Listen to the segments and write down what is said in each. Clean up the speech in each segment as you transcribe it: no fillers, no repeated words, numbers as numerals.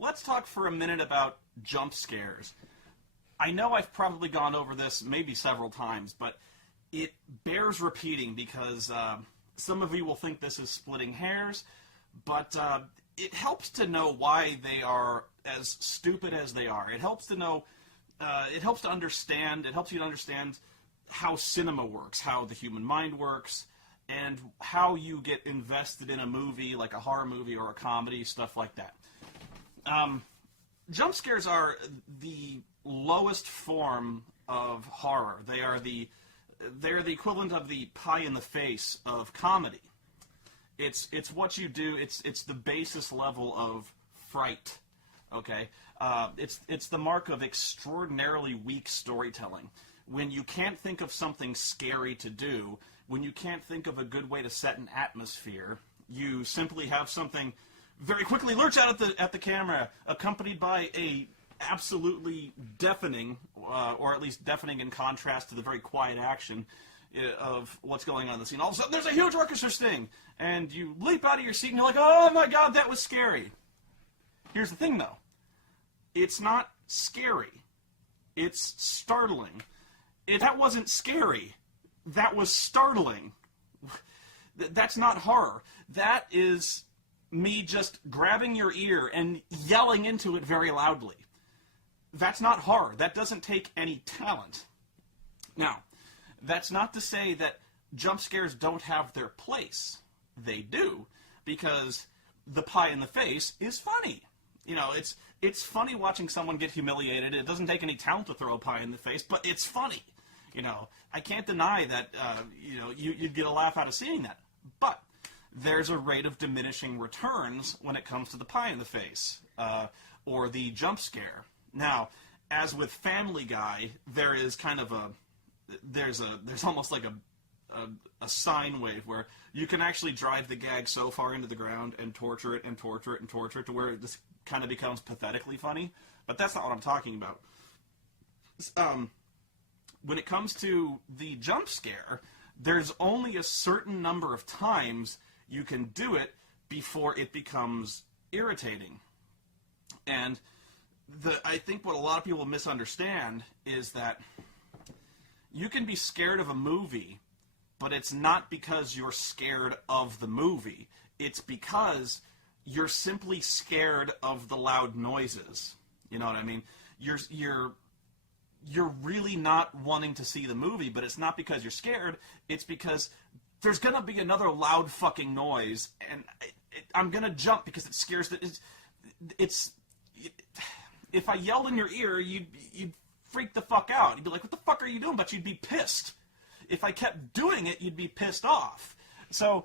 let's talk for a minute about jump scares. I know I've probably gone over this maybe several times, but it bears repeating because some of you will think this is splitting hairs, but it helps to know why they are as stupid as they are. It helps to know, it helps you to understand how cinema works, how the human mind works, and how you get invested in a movie, like a horror movie or a comedy, stuff like that. Jump scares are the lowest form of horror. They're the equivalent of the pie in the face of comedy. It's what you do. It's the basis level of fright. Okay, it's the mark of extraordinarily weak storytelling. When you can't think of something scary to do, when you can't think of a good way to set an atmosphere, you simply have something very quickly lurch out at the camera, accompanied by a absolutely deafening, or at least deafening in contrast to the very quiet action of what's going on in the scene. All of a sudden, there's a huge orchestra sting, and you leap out of your seat, and you're like, oh my god, that was scary. Here's the thing, though. It's not scary. It's startling. That wasn't scary. That was startling. That's not horror. That is me just grabbing your ear and yelling into it very loudly. That's not horror. That doesn't take any talent. Now, that's not to say that jump scares don't have their place. They do, because the pie in the face is funny. You know, it's funny watching someone get humiliated. It doesn't take any talent to throw a pie in the face, but it's funny. You know, I can't deny that, you'd get a laugh out of seeing that. But there's a rate of diminishing returns when it comes to the pie in the face, or the jump scare. Now, as with Family Guy, there is kind of there's almost like a sine wave where you can actually drive the gag so far into the ground and torture it and torture it and torture it to where it just kind of becomes pathetically funny. But that's not what I'm talking about. When it comes to the jump scare, there's only a certain number of times you can do it before it becomes irritating. And I think what a lot of people misunderstand is that you can be scared of a movie, but it's not because you're scared of the movie. It's because you're simply scared of the loud noises. You know what I mean? You're really not wanting to see the movie, but it's not because you're scared. It's because there's going to be another loud fucking noise, and I'm going to jump because it scares if I yelled in your ear, you'd freak the fuck out. You'd be like, what the fuck are you doing? But you'd be pissed. If I kept doing it, you'd be pissed off. So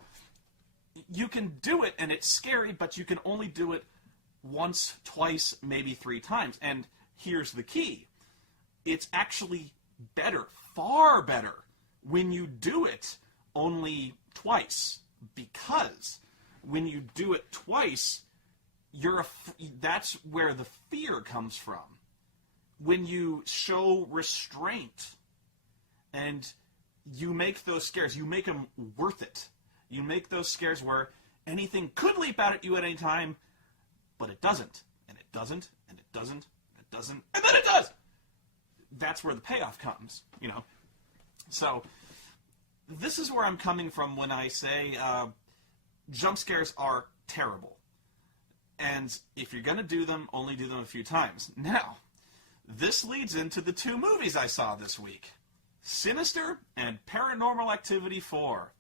you can do it, and it's scary, but you can only do it once, twice, maybe 3 times. And here's the key. It's actually better, far better, when you do it only twice. Because when you do it twice, that's where the fear comes from. When you show restraint and you make those scares, you make them worth it. You make those scares where anything could leap out at you at any time, but it doesn't, and it doesn't, and it doesn't, and it doesn't, and then it does! That's where the payoff comes, you know. So, this is where I'm coming from when I say jump scares are terrible. And if you're going to do them, only do them a few times. Now, this leads into the 2 movies I saw this week. Sinister and Paranormal Activity 4.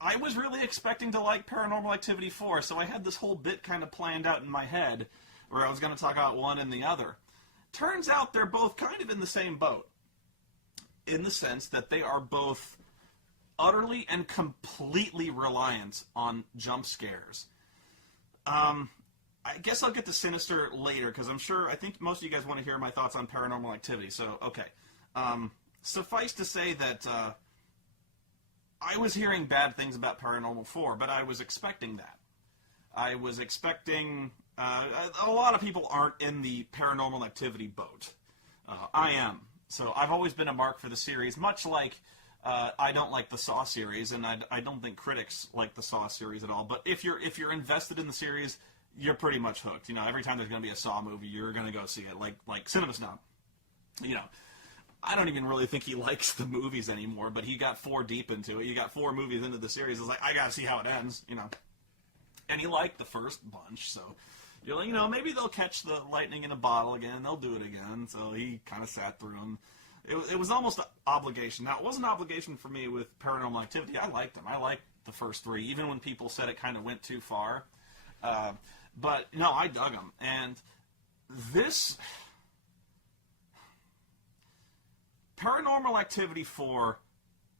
I was really expecting to like Paranormal Activity 4, so I had this whole bit kind of planned out in my head where I was going to talk about one and the other. Turns out they're both kind of in the same boat, in the sense that they are both utterly and completely reliant on jump scares. I guess I'll get to Sinister later, because I think most of you guys want to hear my thoughts on Paranormal Activity, so, okay. Suffice to say that I was hearing bad things about Paranormal 4, but I was expecting that. I was expecting... a lot of people aren't in the Paranormal Activity boat. I am. So I've always been a mark for the series, much like I don't like the Saw series, and I don't think critics like the Saw series at all. But if you're invested in the series, you're pretty much hooked. Every time there's going to be a Saw movie, you're going to go see it. Like Cinema Snob. I don't even really think he likes the movies anymore, but he got 4 deep into it. He got 4 movies into the series. It's like, I got to see how it ends, And he liked the first bunch, so you're like, maybe they'll catch the lightning in a bottle again. They'll do it again. So he kind of sat through them. It was almost an obligation. Now, it wasn't an obligation for me with Paranormal Activity. I liked them. I liked the first 3, even when people said it kind of went too far. But, no, I dug them. And this... Paranormal Activity 4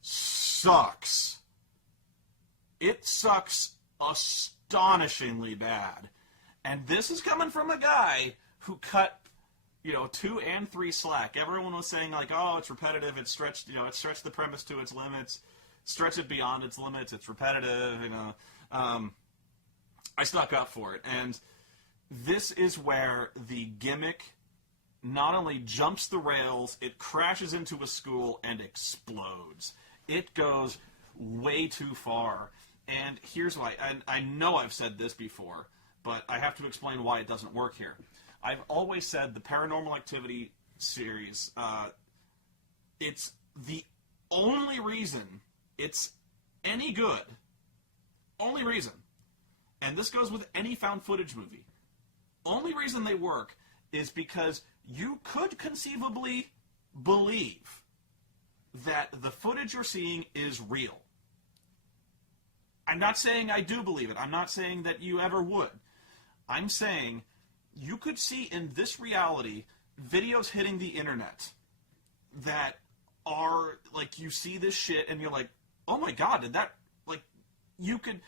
sucks. It sucks astonishingly bad. And this is coming from a guy who cut, 2 and 3 slack. Everyone was saying, like, oh, it's repetitive, it's stretched, it stretched the premise to its limits, stretched it beyond its limits, it's repetitive, I stuck up for it. And this is where the gimmick not only jumps the rails, it crashes into a school and explodes. It goes way too far. And here's why. And I know I've said this before, but I have to explain why it doesn't work here. I've always said the Paranormal Activity series, it's the only reason it's any good, only reason, and this goes with any found footage movie, only reason they work is because you could conceivably believe that the footage you're seeing is real. I'm not saying I do believe it. I'm not saying that you ever would. I'm saying you could see in this reality videos hitting the internet that are, like, you see this shit and you're like, oh my god, did that, like, you could,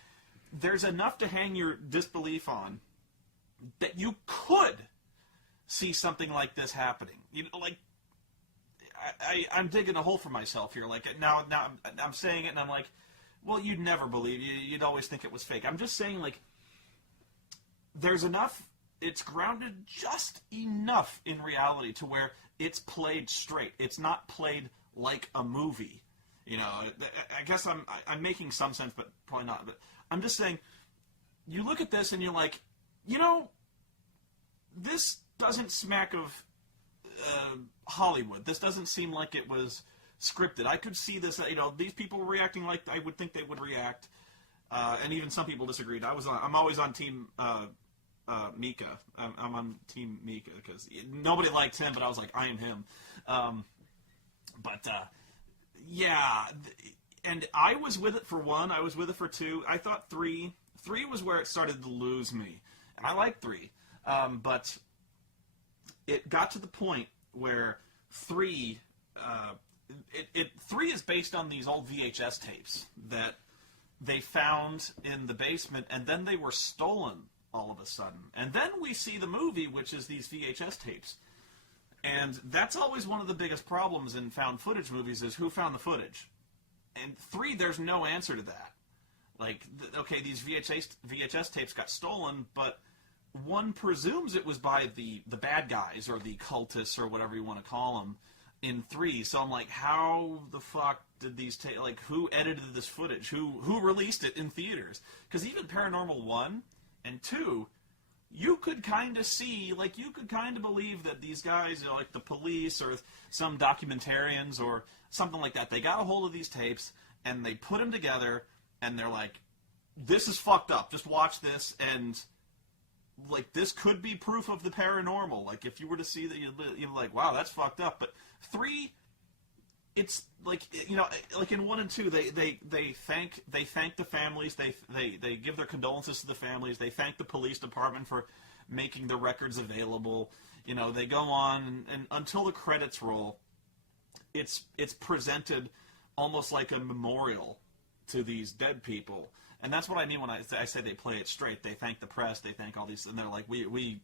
there's enough to hang your disbelief on that you could see something like this happening. I'm digging a hole for myself here. Like, now I'm saying it and I'm like, well, you'd never believe, you'd always think it was fake. I'm just saying, like, there's enough, it's grounded just enough in reality to where it's played straight. It's not played like a movie. I guess I'm making some sense, but probably not. But I'm just saying, you look at this and you're like, this doesn't smack of Hollywood. This doesn't seem like it was scripted. I could see this, these people were reacting like I would think they would react, and even some people disagreed. I'm always on team Mika. I'm on team Mika because nobody liked him, but I was like, I am him. Yeah, and I was with it for 1. I was with it for 2. I thought 3 was where it started to lose me, and I like 3, but it got to the point where 3 is based on these old VHS tapes that they found in the basement, and then they were stolen all of a sudden. And then we see the movie, which is these VHS tapes. And that's always one of the biggest problems in found footage movies is who found the footage. And 3, there's no answer to that. Like, okay, these VHS tapes got stolen, but one presumes it was by the bad guys or the cultists or whatever you want to call them in 3. So I'm like, how the fuck did these take? Like, who edited this footage? Who released it in theaters? Because even Paranormal 1 and 2, you could kind of see, like, you could kind of believe that these guys, like the police or some documentarians or something like that, they got a hold of these tapes and they put them together and they're like, this is fucked up. Just watch this and, like, this could be proof of the paranormal. Like, if you were to see that, you're like, wow, that's fucked up. But 3, it's like, like in 1 and 2, they thank the families. They give their condolences to the families. They thank the police department for making the records available. They go on and until the credits roll, it's presented almost like a memorial to these dead people. And that's what I mean when I say they play it straight. They thank the press. They thank all these, and they're like, we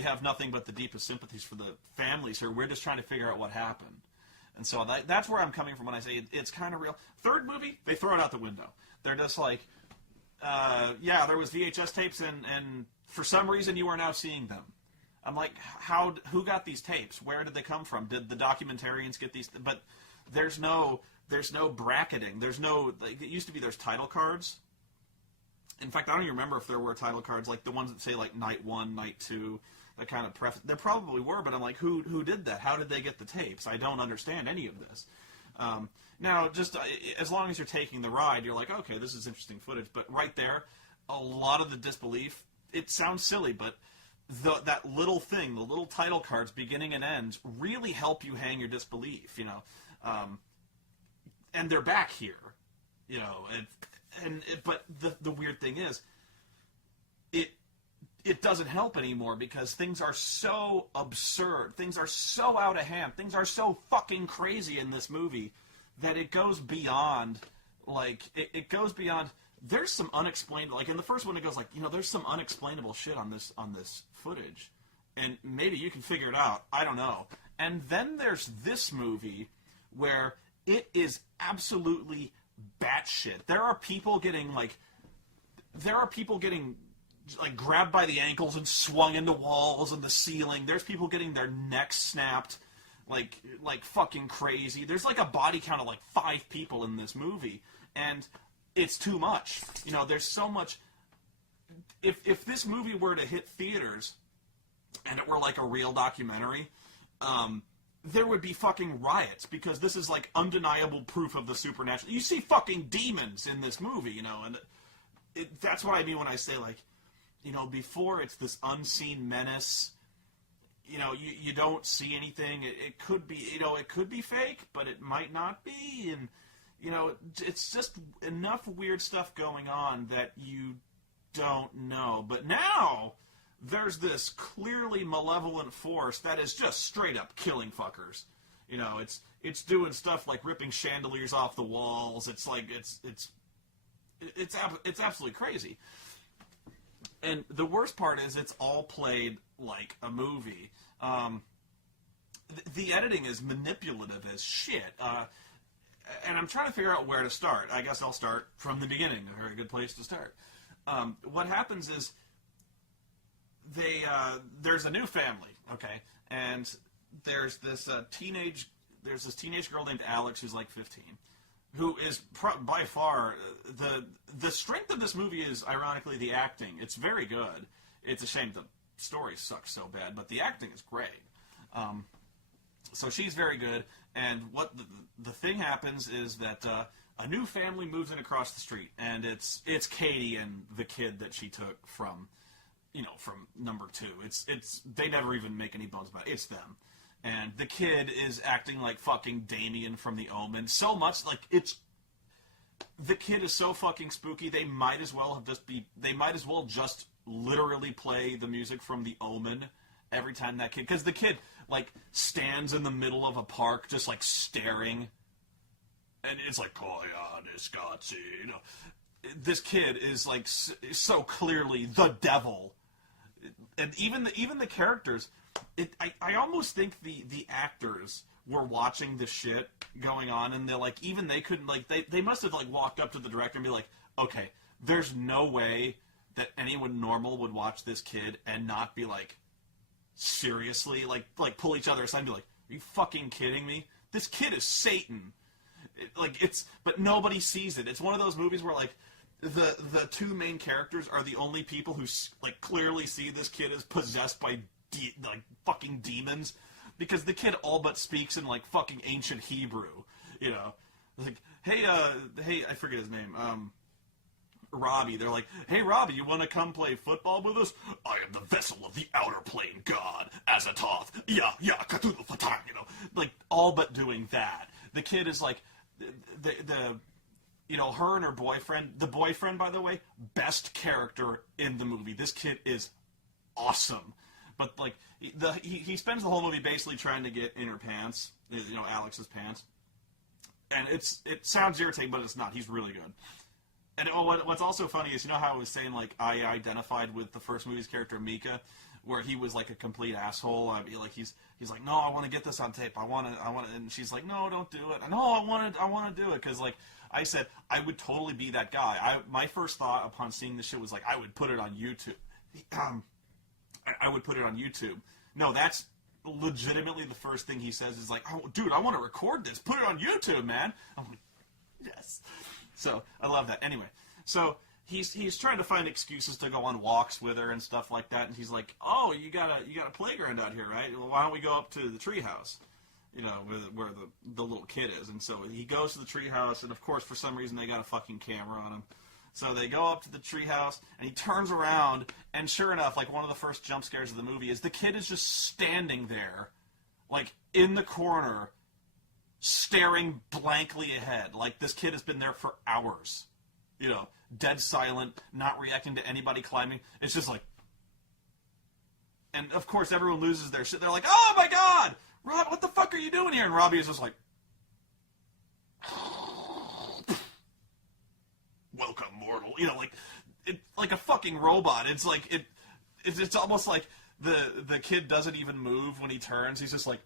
have nothing but the deepest sympathies for the families here. We're just trying to figure out what happened. And so that's where I'm coming from when I say it's kind of real. 3rd movie, they throw it out the window. They're just like, yeah, there was VHS tapes, and for some reason you are now seeing them. I'm like, who got these tapes? Where did they come from? Did the documentarians get these? But there's no bracketing. There's no, like, it used to be there's title cards. In fact, I don't even remember if there were title cards, like the ones that say like night 1, night 2, that kind of there probably were, but I'm like, who did that? How did they get the tapes? I don't understand any of this. Now, just as long as you're taking the ride, you're like, okay, this is interesting footage. But right there, a lot of the disbelief, it sounds silly, but that little thing, the little title cards, beginning and end, really help you hang your disbelief, you know. And they're back here, you know. But the weird thing is, it doesn't help anymore because things are so absurd, things are so out of hand, things are so fucking crazy in this movie that it goes beyond, like, it goes beyond. There's some unexplained, like in the first one it goes like, you know, there's some unexplainable shit on this footage, and maybe you can figure it out, I don't know. And then there's this movie where it is absolutely batshit. There are people getting grabbed by the ankles and swung into walls and the ceiling. There's people getting their necks snapped like fucking crazy. There's like a body count of like 5 people in this movie, and it's too much. You know, there's so much. If this movie were to hit theaters and it were like a real documentary, there would be fucking riots, because this is like undeniable proof of the supernatural. You see fucking demons in this movie, you know, and that's what I mean when I say, like, you know, before it's this unseen menace, you know, you don't see anything. It could be, you know, it could be fake, but it might not be, and, you know, it's just enough weird stuff going on that you don't know. But now there's this clearly malevolent force that is just straight up killing fuckers. You know, it's doing stuff like ripping chandeliers off the walls. It's like it's absolutely crazy. And the worst part is it's all played like a movie. The editing is manipulative as shit. And I'm trying to figure out where to start. I guess I'll start from the beginning. A very good place to start. What happens is there's a new family, okay, and there's this teenage girl named Alex who's like 15, who is by far the strength of this movie is, ironically, the acting. It's very good. It's a shame the story sucks so bad, but the acting is great. So she's very good, and what the thing happens is that a new family moves in across the street, and it's Katie and the kid that she took from, you know, from number 2. It's they never even make any bones about it. It's them. And the kid is acting like fucking Damien from The Omen. So much, like, the kid is so fucking spooky, they might as well just literally play the music from The Omen every time that kid, because the kid, like, stands in the middle of a park just, like, staring, and it's like, oh yeah, this Scotty, you know. This kid is, like, so clearly the devil. And even the characters, I almost think the actors were watching the shit going on, and they're like, even they couldn't, like, they must have, like, walked up to the director and be like, okay, there's no way that anyone normal would watch this kid and not be like, seriously, like pull each other aside and be like, are you fucking kidding me? This kid is Satan. But nobody sees it. It's one of those movies where, like, the 2 main characters are the only people who, like, clearly see this kid as possessed by like fucking demons, because the kid all but speaks in, like, fucking ancient Hebrew, you know, like, hey, I forget his name, Robbie. They're like, hey, Robbie, you want to come play football with us? I am the vessel of the outer plane god, Azathoth. Yeah, Cthulhu Fatan, you know, like, all but doing that. The kid is like, you know, her and her boyfriend. The boyfriend, by the way, best character in the movie. This kid is awesome. But, like, he spends the whole movie basically trying to get in her pants, you know, Alex's pants. And it sounds irritating, but it's not. He's really good. And what's also funny is, you know how I was saying, like, I identified with the first movie's character, Mika, where he was, like, a complete asshole. I mean, like, he's like, no, I want to get this on tape. I want to, and she's like, no, don't do it. No, I want to do it, because, like, I said, I would totally be that guy. My first thought upon seeing this shit was, like, I would put it on YouTube. I would put it on YouTube. No, that's legitimately the first thing he says is like, oh, dude, I want to record this. Put it on YouTube, man. I'm like, yes. So, I love that. Anyway, so he's trying to find excuses to go on walks with her and stuff like that, and he's like, "Oh, you got a playground out here, right? Well, why don't we go up to the treehouse, where the little kid is?" And so he goes to the treehouse, and of course, for some reason, they got a fucking camera on him. So they go up to the treehouse, and he turns around, and sure enough, like one of the first jump scares of the movie is the kid is just standing there, like in the corner, staring blankly ahead. Like this kid has been there for hours, dead silent, not reacting to anybody climbing. It's just like, and of course everyone loses their shit. They're like, "Oh my God, Rob, what the fuck are you doing here?" And Robbie is just like, "Welcome, mortal." Like a fucking robot. It's like it's almost like the kid doesn't even move when he turns. He's just like,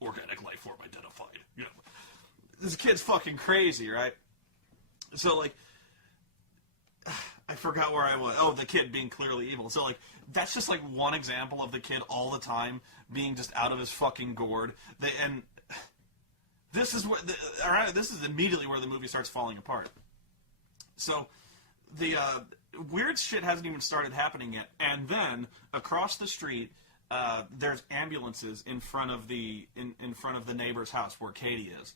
organic life form identified. This kid's fucking crazy, right? So, like, I forgot where I was. Oh, the kid being clearly evil. So, like, that's just, like, one example of the kid all the time being just out of his fucking gourd. And this is this is immediately where the movie starts falling apart. So, the weird shit hasn't even started happening yet. And then, across the street, there's ambulances in front of the neighbor's house where Katie is.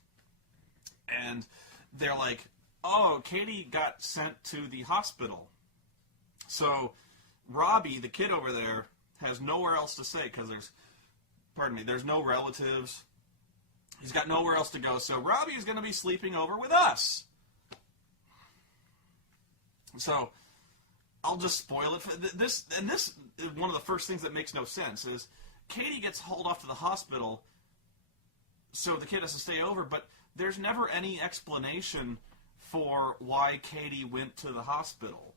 And they're like, "Oh, Katie got sent to the hospital." So Robbie, the kid over there, has nowhere else to stay because there's no relatives. He's got nowhere else to go. So Robbie is going to be sleeping over with us. So I'll just spoil it for this. And this is one of the first things that makes no sense is Katie gets hauled off to the hospital, so the kid has to stay over, but there's never any explanation for why Katie went to the hospital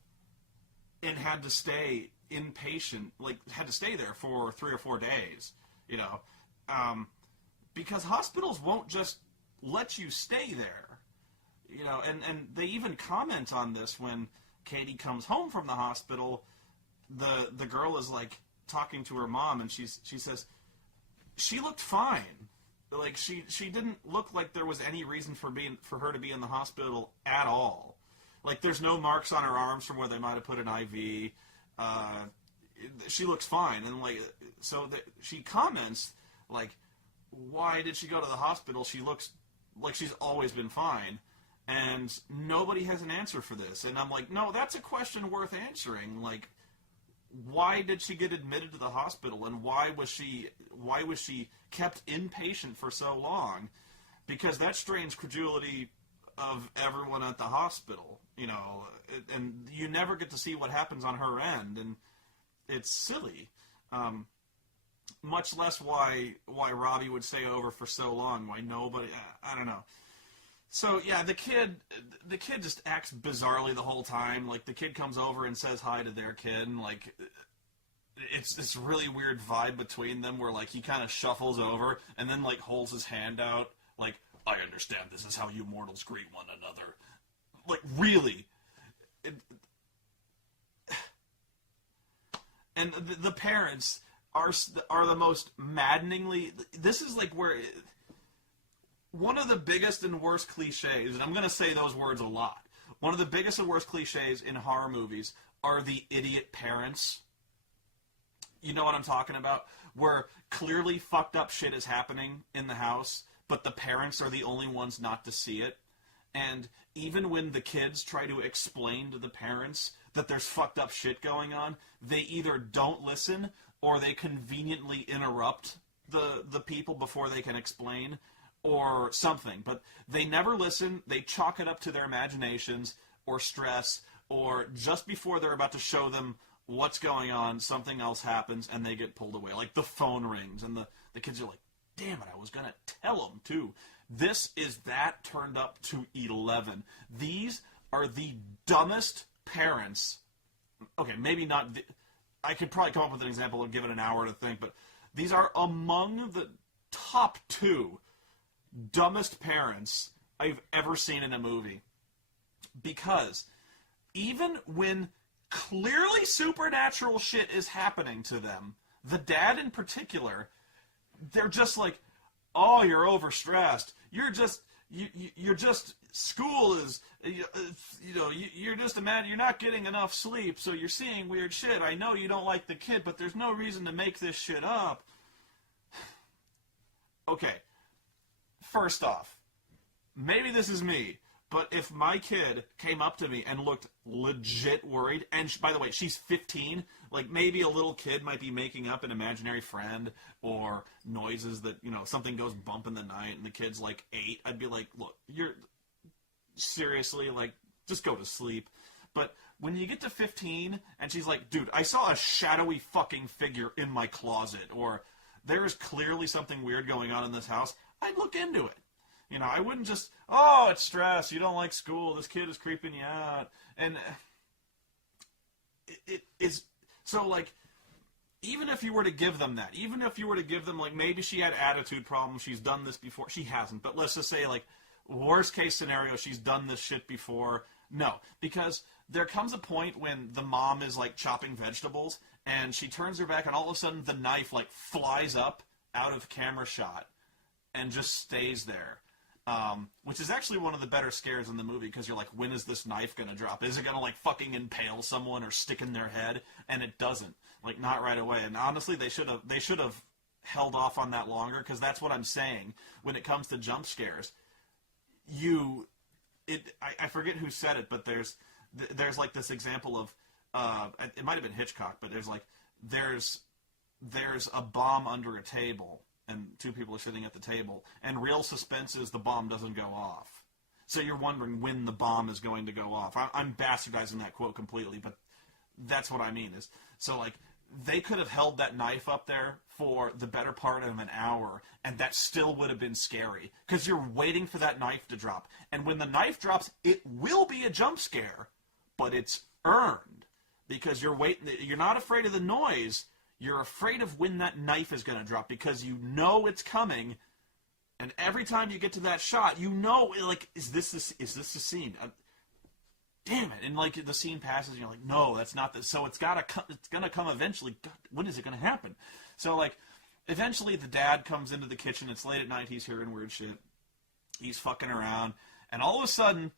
and had to stay inpatient, like had to stay there for 3 or 4 days, because hospitals won't just let you stay there, and they even comment on this when Katie comes home from the hospital. The girl is like talking to her mom, and she says she looked fine. Like she didn't look like there was any reason for her to be in the hospital at all. Like there's no marks on her arms from where they might have put an IV. She looks fine, and she comments like, "Why did she go to the hospital? She looks like she's always been fine." And nobody has an answer for this. And I'm like, no, that's a question worth answering. Like, why did she get admitted to the hospital, and why was she kept inpatient for so long? Because that strains credulity of everyone at the hospital, and you never get to see what happens on her end, and it's silly. Much less why Robbie would stay over for so long, why nobody, I don't know. So yeah, the kid just acts bizarrely the whole time. Like the kid comes over and says hi to their kid, and like it's this really weird vibe between them where like he kind of shuffles over and then like holds his hand out, like, "I understand this is how you mortals greet one another." Like really, and the parents are the most maddeningly. This is like where. One of the biggest and worst cliches, and I'm going to say those words a lot, one of the biggest and worst cliches in horror movies are the idiot parents. You know what I'm talking about? Where clearly fucked up shit is happening in the house, but the parents are the only ones not to see it. And even when the kids try to explain to the parents that there's fucked up shit going on, they either don't listen or they conveniently interrupt the people before they can explain, or something, but they never listen. They chalk it up to their imaginations or stress, or just before they're about to show them what's going on, something else happens and they get pulled away. Like the phone rings and the kids are like, "Damn it, I was going to tell them too." This is that turned up to 11. These are the dumbest parents. Okay, maybe not. I could probably come up with an example and give it an hour to think, but these are among the top 2 dumbest parents I've ever seen in a movie. Because even when clearly supernatural shit is happening to them, the dad in particular, they're just like, "Oh, you're overstressed. You're just you're just, school is, you're just mad, you're not getting enough sleep, so you're seeing weird shit. I know you don't like the kid, but there's no reason to make this shit up. Okay, first off, maybe this is me, but if my kid came up to me and looked legit worried, and by the way, she's 15, like maybe a little kid might be making up an imaginary friend or noises that, something goes bump in the night and the kid's like 8, I'd be like, look, you're seriously, like, just go to sleep. But when you get to 15 and she's like, dude, I saw a shadowy fucking figure in my closet, or there is clearly something weird going on in this house, I'd look into it. I wouldn't just, oh, it's stress, you don't like school, this kid is creeping you out. And it is, so, like, even if you were to give them that, even if you were to give them, like, maybe she had attitude problems, she's done this before, she hasn't, but let's just say, like, worst case scenario, she's done this shit before. No, because there comes a point when the mom is, like, chopping vegetables, and she turns her back, and all of a sudden the knife, like, flies up out of camera shot and just stays there. Which is actually one of the better scares in the movie, because you're like, when is this knife going to drop? Is it going to, like, fucking impale someone or stick in their head? And it doesn't. Like, not right away. And honestly, they should have held off on that longer, because that's what I'm saying when it comes to jump scares. I forget who said it, but there's like this example of, it might have been Hitchcock, but there's a bomb under a table, and 2 people are sitting at the table, and real suspense is the bomb doesn't go off. So you're wondering when the bomb is going to go off. I'm bastardizing that quote completely, but that's what I mean. So, like, they could have held that knife up there for the better part of an hour, and that still would have been scary, because you're waiting for that knife to drop. And when the knife drops, it will be a jump scare, but it's earned, because you're not afraid of the noise. You're afraid of when that knife is going to drop, because you know it's coming, and every time you get to that shot, like, is this the scene? Damn it! And, like, the scene passes, and you're like, no, that's not this. So it's going to come eventually. God, when is it going to happen? So, like, eventually the dad comes into the kitchen. It's late at night. He's hearing weird shit. He's fucking around, and all of a sudden,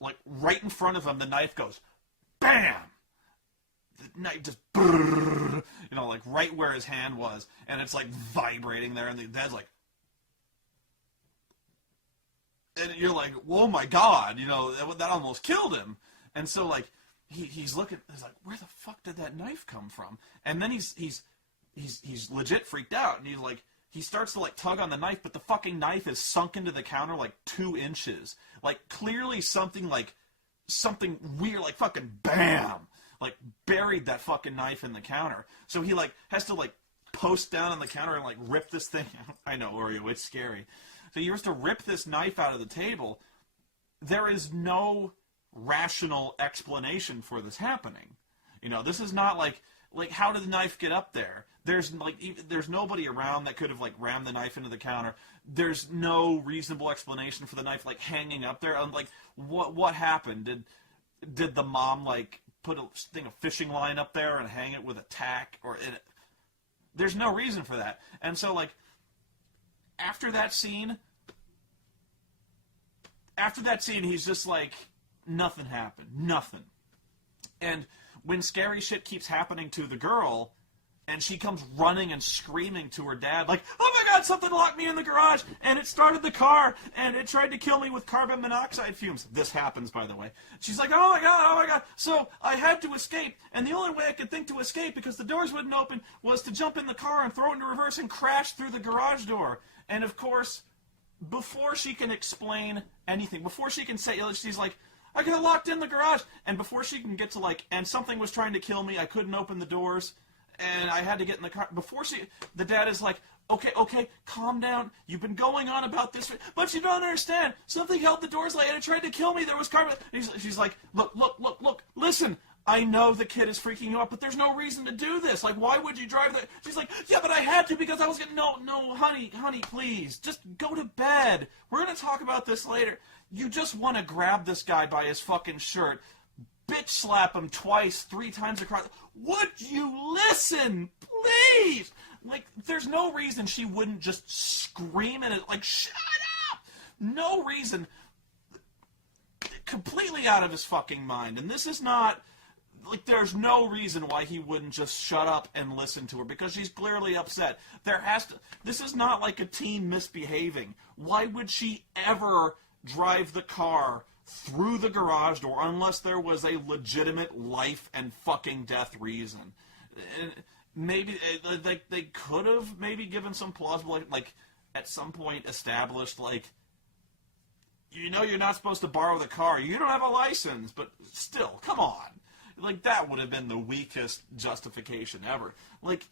like, right in front of him, the knife goes, BAM! The knife just, like, right where his hand was, and it's, like, vibrating there, and the dad's like, and you're like, oh my God, that almost killed him. And so, like, he's looking, he's like, where the fuck did that knife come from? And then he's legit freaked out, and he starts to, like, tug on the knife, but the fucking knife is sunk into the counter, like, 2 inches. Like, clearly something weird, like, fucking BAM! Like, buried that fucking knife in the counter. So he, like, has to, like, post down on the counter and, like, rip this thing out. I know, Oreo, it's scary. So he has to rip this knife out of the table. There is no rational explanation for this happening. This is not like, how did the knife get up there? There's nobody around that could have, like, rammed the knife into the counter. There's no reasonable explanation for the knife, like, hanging up there. Like, what happened? Did the mom, like, put a thing of fishing line up there and hang it with a tack? There's no reason for that. And so, like, after that scene, he's just like, nothing happened. Nothing. And when scary shit keeps happening to the girl, and she comes running and screaming to her dad, like, oh my God, something locked me in the garage, and it started the car, and it tried to kill me with carbon monoxide fumes. This happens, by the way. She's like, oh my God. So I had to escape, and the only way I could think to escape, because the doors wouldn't open, was to jump in the car and throw it into reverse and crash through the garage door. And of course, before she can explain anything, before she can say, she's like, I got locked in the garage, and before she can get to, like, and something was trying to kill me, I couldn't open the doors, and I had to get in the car. The dad is like, okay, calm down. You've been going on about this, but you don't understand. Something held the doors late, and it tried to kill me. There was carbon. She's like, look, listen. I know the kid is freaking you out, but there's no reason to do this. Like, why would you drive that? She's like, yeah, but I had to because I was getting, no, honey, please. Just go to bed. We're going to talk about this later. You just want to grab this guy by his fucking shirt, bitch slap him twice, 3 times across. Would you listen, please? Like, there's no reason she wouldn't just scream at it, like, shut up! no reason, completely out of his fucking mind. And this is not, like, there's no reason why he wouldn't just shut up and listen to her, because she's clearly upset. This is not like a teen misbehaving. Why would she ever drive the car through the garage door unless there was a legitimate life and fucking death reason? And maybe, like, they could have maybe given some plausible, like, at some point established, like, you know you're not supposed to borrow the car. You don't have a license, but still, come on. Like, that would have been the weakest justification ever. Like,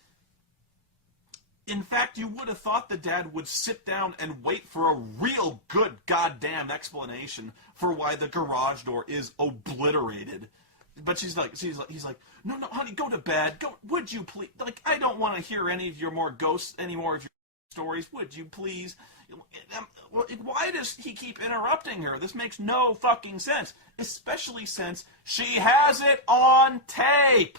in fact, you would have thought the dad would sit down and wait for a real good goddamn explanation for why the garage door is obliterated. But he's like, no, honey, go to bed. Go, would you please? Like, I don't want to hear any of your more ghosts, any more of your stories. Would you please? Why does he keep interrupting her? This makes no fucking sense. Especially since she has it on tape.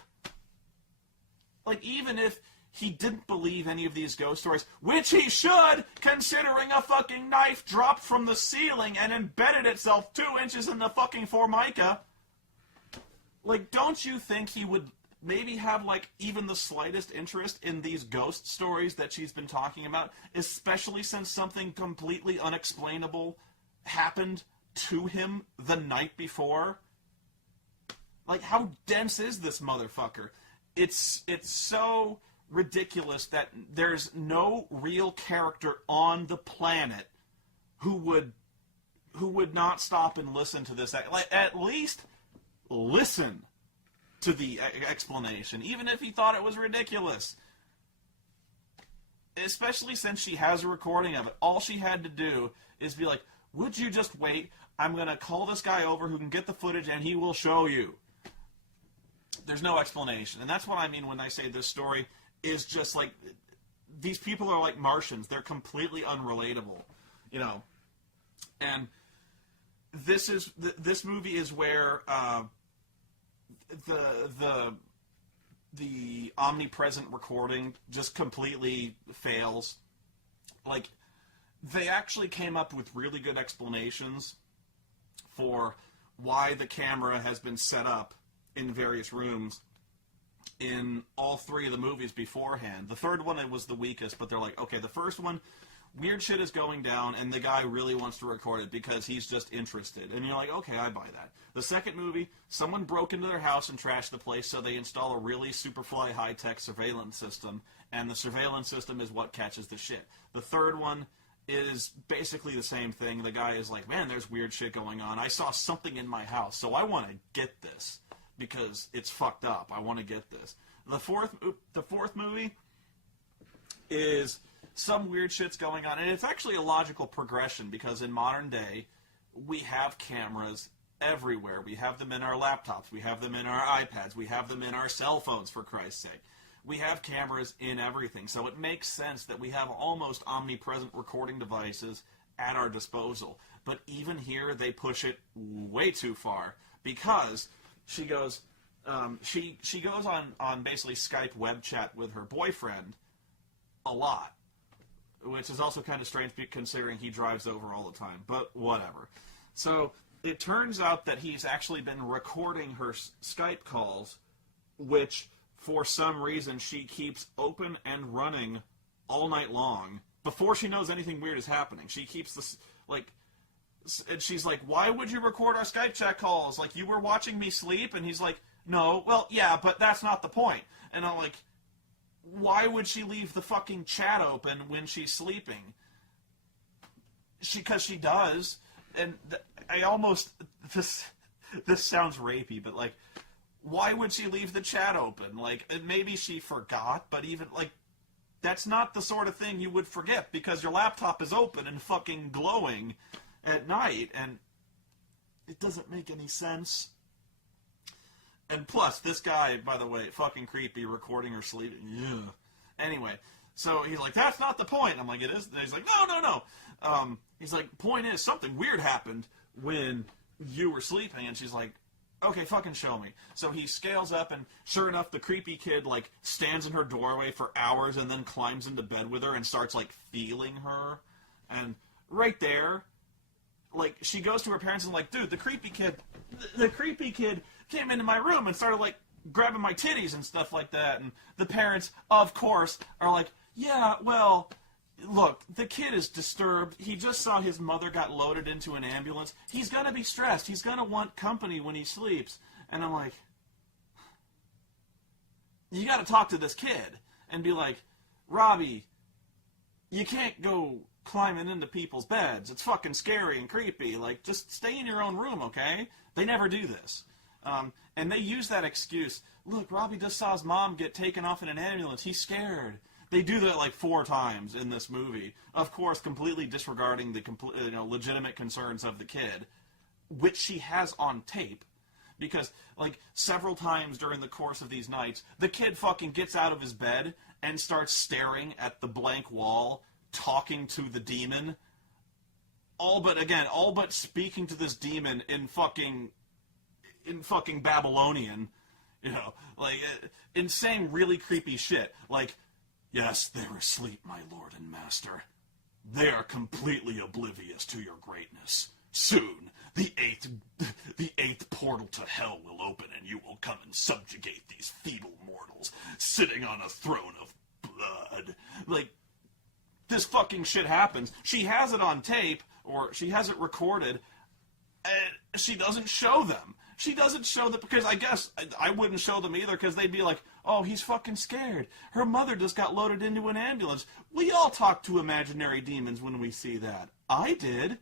Like, even if he didn't believe any of these ghost stories, which he should, considering a fucking knife dropped from the ceiling and embedded itself 2 inches in the fucking formica, like, don't you think he would maybe have, like, even the slightest interest in these ghost stories that she's been talking about, especially since something completely unexplainable happened to him the night before? Like, how dense is this motherfucker? It's so ridiculous that there's no real character on the planet who would not stop and listen to this. Like, at least listen to the explanation, even if he thought it was ridiculous. Especially since she has a recording of it. All she had to do is be like, would you just wait? I'm going to call this guy over who can get the footage and he will show you. There's no explanation. And that's what I mean when I say this story is just like, these people are like Martians. They're completely unrelatable, you know. And this movie is where the omnipresent recording just completely fails. Like, they actually came up with really good explanations for why the camera has been set up in various rooms in all 3 of the movies beforehand. The third one, it was the weakest, but they're like, okay, the first one, weird shit is going down, and the guy really wants to record it because he's just interested. And you're like, okay, I buy that. The second movie, someone broke into their house and trashed the place, so they install a really superfly high-tech surveillance system, and the surveillance system is what catches the shit. The third one is basically the same thing. The guy is like, man, there's weird shit going on. I saw something in my house, so I want to get this because it's fucked up. I want to get this. The fourth movie is some weird shit's going on, and it's actually a logical progression because in modern day, we have cameras everywhere. We have them in our laptops. We have them in our iPads. We have them in our cell phones, for Christ's sake. We have cameras in everything, so it makes sense that we have almost omnipresent recording devices at our disposal. But even here, they push it way too far because she goes, she goes on basically Skype web chat with her boyfriend a lot, which is also kind of strange considering he drives over all the time, but whatever. So it turns out that he's actually been recording her Skype calls, which for some reason she keeps open and running all night long before she knows anything weird is happening. She keeps this, like, and she's like, why would you record our Skype chat calls? Like, you were watching me sleep? And he's like, no, well, yeah, but that's not the point. And I'm like, why would she leave the fucking chat open when she's sleeping? Because she does. And I almost, this sounds rapey, but like, why would she leave the chat open? Like, maybe she forgot, but even, like, that's not the sort of thing you would forget because your laptop is open and fucking glowing at night, and it doesn't make any sense. And plus, this guy, by the way, fucking creepy, recording her sleeping. Yeah. Anyway, so he's like, that's not the point. I'm like, it is? And he's like, no. He's like, point is, something weird happened when you were sleeping. And she's like, okay, fucking show me. So he scales up, and sure enough, the creepy kid, like, stands in her doorway for hours and then climbs into bed with her and starts, like, feeling her. And right there, like, she goes to her parents and like, dude, the creepy kid came into my room and started, like, grabbing my titties and stuff like that. And the parents, of course, are like, yeah, well, look, the kid is disturbed. He just saw his mother got loaded into an ambulance. He's going to be stressed. He's going to want company when he sleeps. And I'm like, you got to talk to this kid and be like, Robbie, you can't go climbing into people's beds. It's fucking scary and creepy. Like, just stay in your own room, okay? They never do this. And they use that excuse. Look, Robbie just saw his mom get taken off in an ambulance. He's scared. They do that like 4 times in this movie. Of course, completely disregarding the legitimate concerns of the kid, which she has on tape. Because, like, several times during the course of these nights, the kid fucking gets out of his bed and starts staring at the blank wall, talking to the demon. All but speaking to this demon in fucking Babylonian, like, insane, really creepy shit. Like, yes, they were asleep, my lord and master. They are completely oblivious to your greatness. Soon, the eighth portal to hell will open, and you will come and subjugate these feeble mortals, sitting on a throne of blood. Like, this fucking shit happens. She has it on tape, or she has it recorded, and she doesn't show them. She doesn't show them, because I guess I wouldn't show them either, because they'd be like, oh, he's fucking scared. Her mother just got loaded into an ambulance. We all talk to imaginary demons when we see that. I did.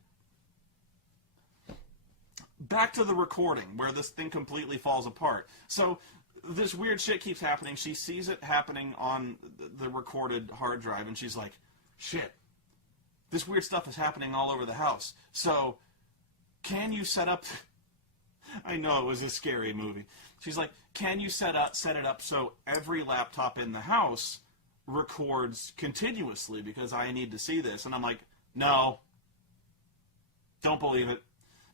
Back to the recording, where this thing completely falls apart. So, this weird shit keeps happening. She sees it happening on the recorded hard drive, and she's like, shit, this weird stuff is happening all over the house. So, can you set up... I know it was a scary movie. She's like, can you set it up so every laptop in the house records continuously, because I need to see this? And I'm like, no. Don't believe it.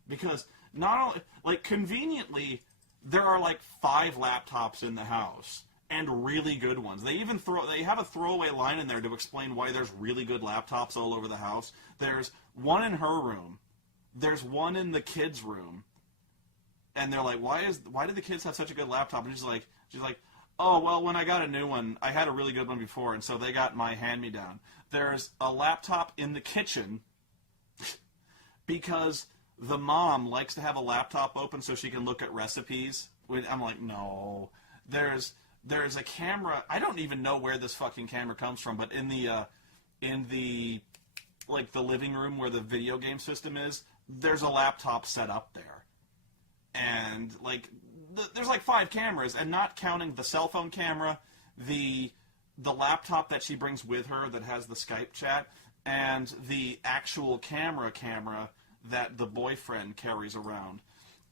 Because not only, like, conveniently, there are like 5 laptops in the house, and really good ones. They have a throwaway line in there to explain why there's really good laptops all over the house. There's one in her room. There's one in the kids' room. And they're like, why do the kids have such a good laptop? And she's like, oh, well, when I got a new one, I had a really good one before, and so they got my hand-me-down. There's a laptop in the kitchen because the mom likes to have a laptop open so she can look at recipes. I'm like, no. There's a camera. I don't even know where this fucking camera comes from, but in the like the living room where the video game system is, there's a laptop set up there. And, like, there's like 5 cameras, and not counting the cell phone camera, the laptop that she brings with her that has the Skype chat, and the actual camera that the boyfriend carries around.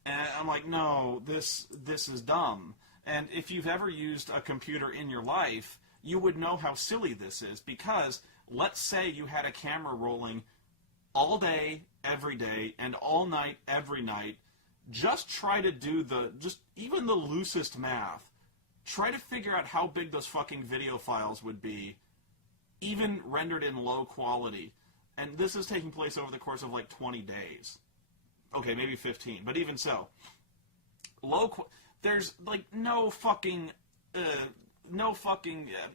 And I'm like, no, this is dumb. And if you've ever used a computer in your life, you would know how silly this is, because let's say you had a camera rolling all day, every day, and all night, every night. Just try to do even the loosest math. Try to figure out how big those fucking video files would be, even rendered in low quality. And this is taking place over the course of like 20 days. Okay, maybe 15, but even so. There's like no fucking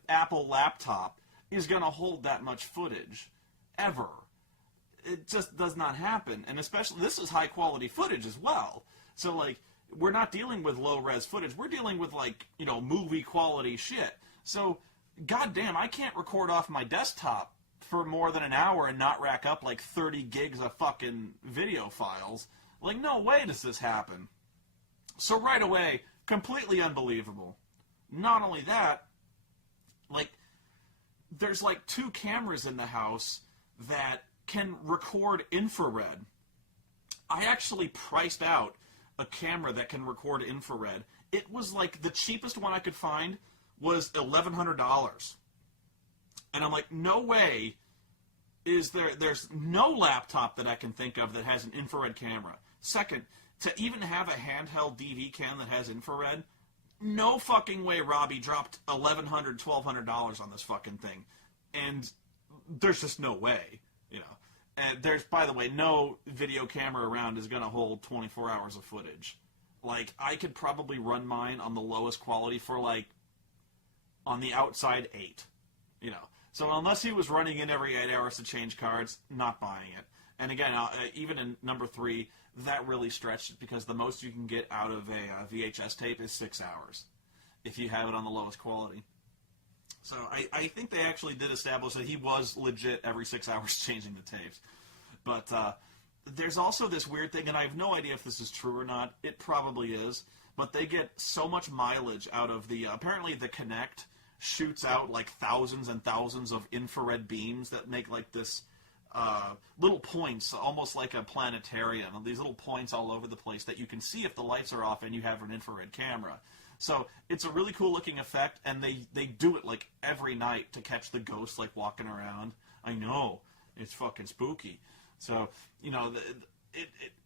Apple laptop is gonna hold that much footage, ever. It just does not happen, and especially, this is high-quality footage as well. So, like, we're not dealing with low-res footage. We're dealing with, like, movie-quality shit. So, goddamn, I can't record off my desktop for more than an hour and not rack up, like, 30 gigs of fucking video files. Like, no way does this happen. So, right away, completely unbelievable. Not only that, like, there's, like, 2 cameras in the house that can record infrared. I actually priced out a camera that can record infrared. It was like the cheapest one I could find was $1,100. And I'm like, no way there's no laptop that I can think of that has an infrared camera. Second, to even have a handheld DV cam that has infrared, no fucking way Robbie dropped $1,100, $1,200 on this fucking thing. And there's just no way. And there's, by the way, no video camera around is going to hold 24 hours of footage. Like, I could probably run mine on the lowest quality for, like, on the outside 8. You know. So unless he was running in every 8 hours to change cards, not buying it. And again, even in number 3, that really stretched it because the most you can get out of a VHS tape is 6 hours if you have it on the lowest quality. So I think they actually did establish that he was legit every 6 hours changing the tapes. But there's also this weird thing, and I have no idea if this is true or not. It probably is. But they get so much mileage out of the... apparently the Kinect shoots out like thousands and thousands of infrared beams that make like this little points, almost like a planetarium. These little points all over the place that you can see if the lights are off and you have an infrared camera. So it's a really cool looking effect, and they do it like every night to catch the ghosts like walking around. I know, it's fucking spooky. So, you know,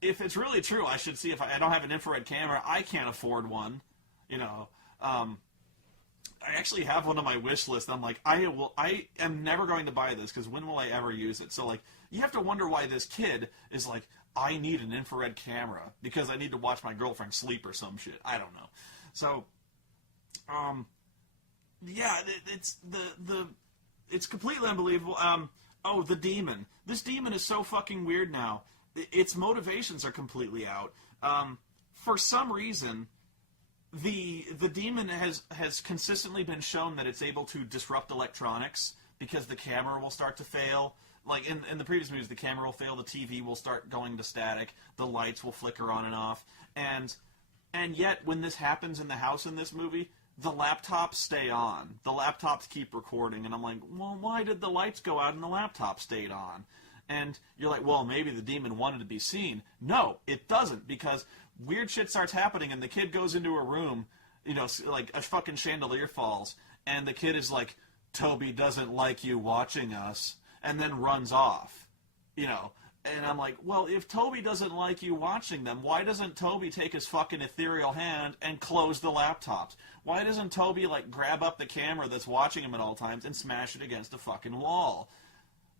if it's really true, I should see if I don't have an infrared camera. I can't afford one, you know. I actually have one on my wish list. I'm like, I am never going to buy this because when will I ever use it? So like, you have to wonder why this kid is like, I need an infrared camera because I need to watch my girlfriend sleep or some shit. I don't know. So, yeah, it's completely unbelievable. Oh, the demon. This demon is so fucking weird now. Its motivations are completely out. For some reason, the demon has consistently been shown that it's able to disrupt electronics because the camera will start to fail. Like in the previous movies, the camera will fail, the TV will start going to static, the lights will flicker on and off, and yet when this happens in the house in this movie, the laptops stay on. The laptops keep recording, and I'm like, well, why did the lights go out and the laptop stayed on? And you're like, well, maybe the demon wanted to be seen. No, it doesn't, because weird shit starts happening, and the kid goes into a room, you know, like a fucking chandelier falls, and the kid is like, Toby doesn't like you watching us, and then runs off, you know. And I'm like, well, if Toby doesn't like you watching them, why doesn't Toby take his fucking ethereal hand and close the laptops? Why doesn't Toby, like, grab up the camera that's watching him at all times and smash it against the fucking wall?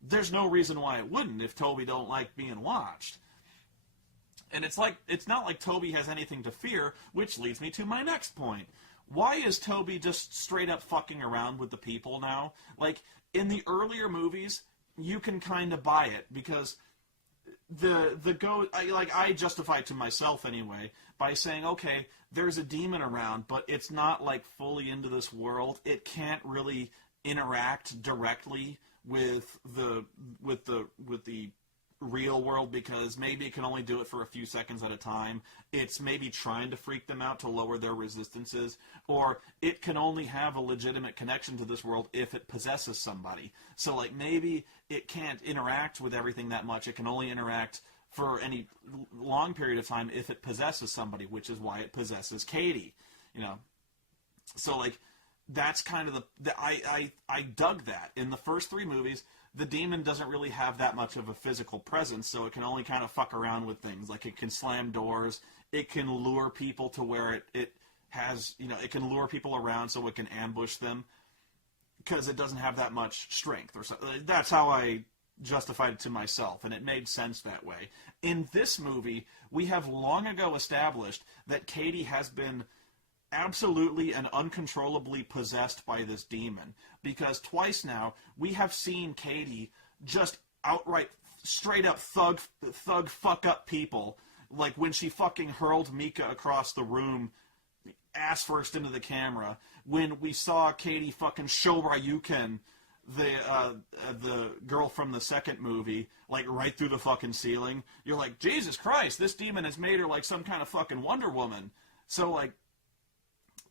There's no reason why it wouldn't if Toby don't like being watched. And it's not like Toby has anything to fear, which leads me to my next point. Why is Toby just straight up fucking around with the people now? Like, in the earlier movies, you can kind of buy it, because I justify it to myself anyway by saying, okay, there's a demon around, but it's not like fully into this world. It can't really interact directly with the real world because maybe it can only do it for a few seconds at a time. It's maybe trying to freak them out to lower their resistances, or it can only have a legitimate connection to this world if it possesses somebody. So like maybe it can't interact with everything that much. It can only interact for any long period of time if it possesses somebody, which is why it possesses Katie, you know. So like that's kind of I dug that. In the first 3 movies, the demon doesn't really have that much of a physical presence, so it can only kind of fuck around with things. Like, it can slam doors, it can lure people to where it has, you know, it can lure people around so it can ambush them, because it doesn't have that much strength. Or something. That's how I justified it to myself, and it made sense that way. In this movie, we have long ago established that Katie has been absolutely and uncontrollably possessed by this demon, because twice now we have seen Katie just outright straight up thug fuck up people, like when she fucking hurled Mika across the room ass first into the camera, when we saw Katie fucking Shoryuken the girl from the second movie, like right through the fucking ceiling. You're like, Jesus Christ, this demon has made her like some kind of fucking Wonder Woman. So like,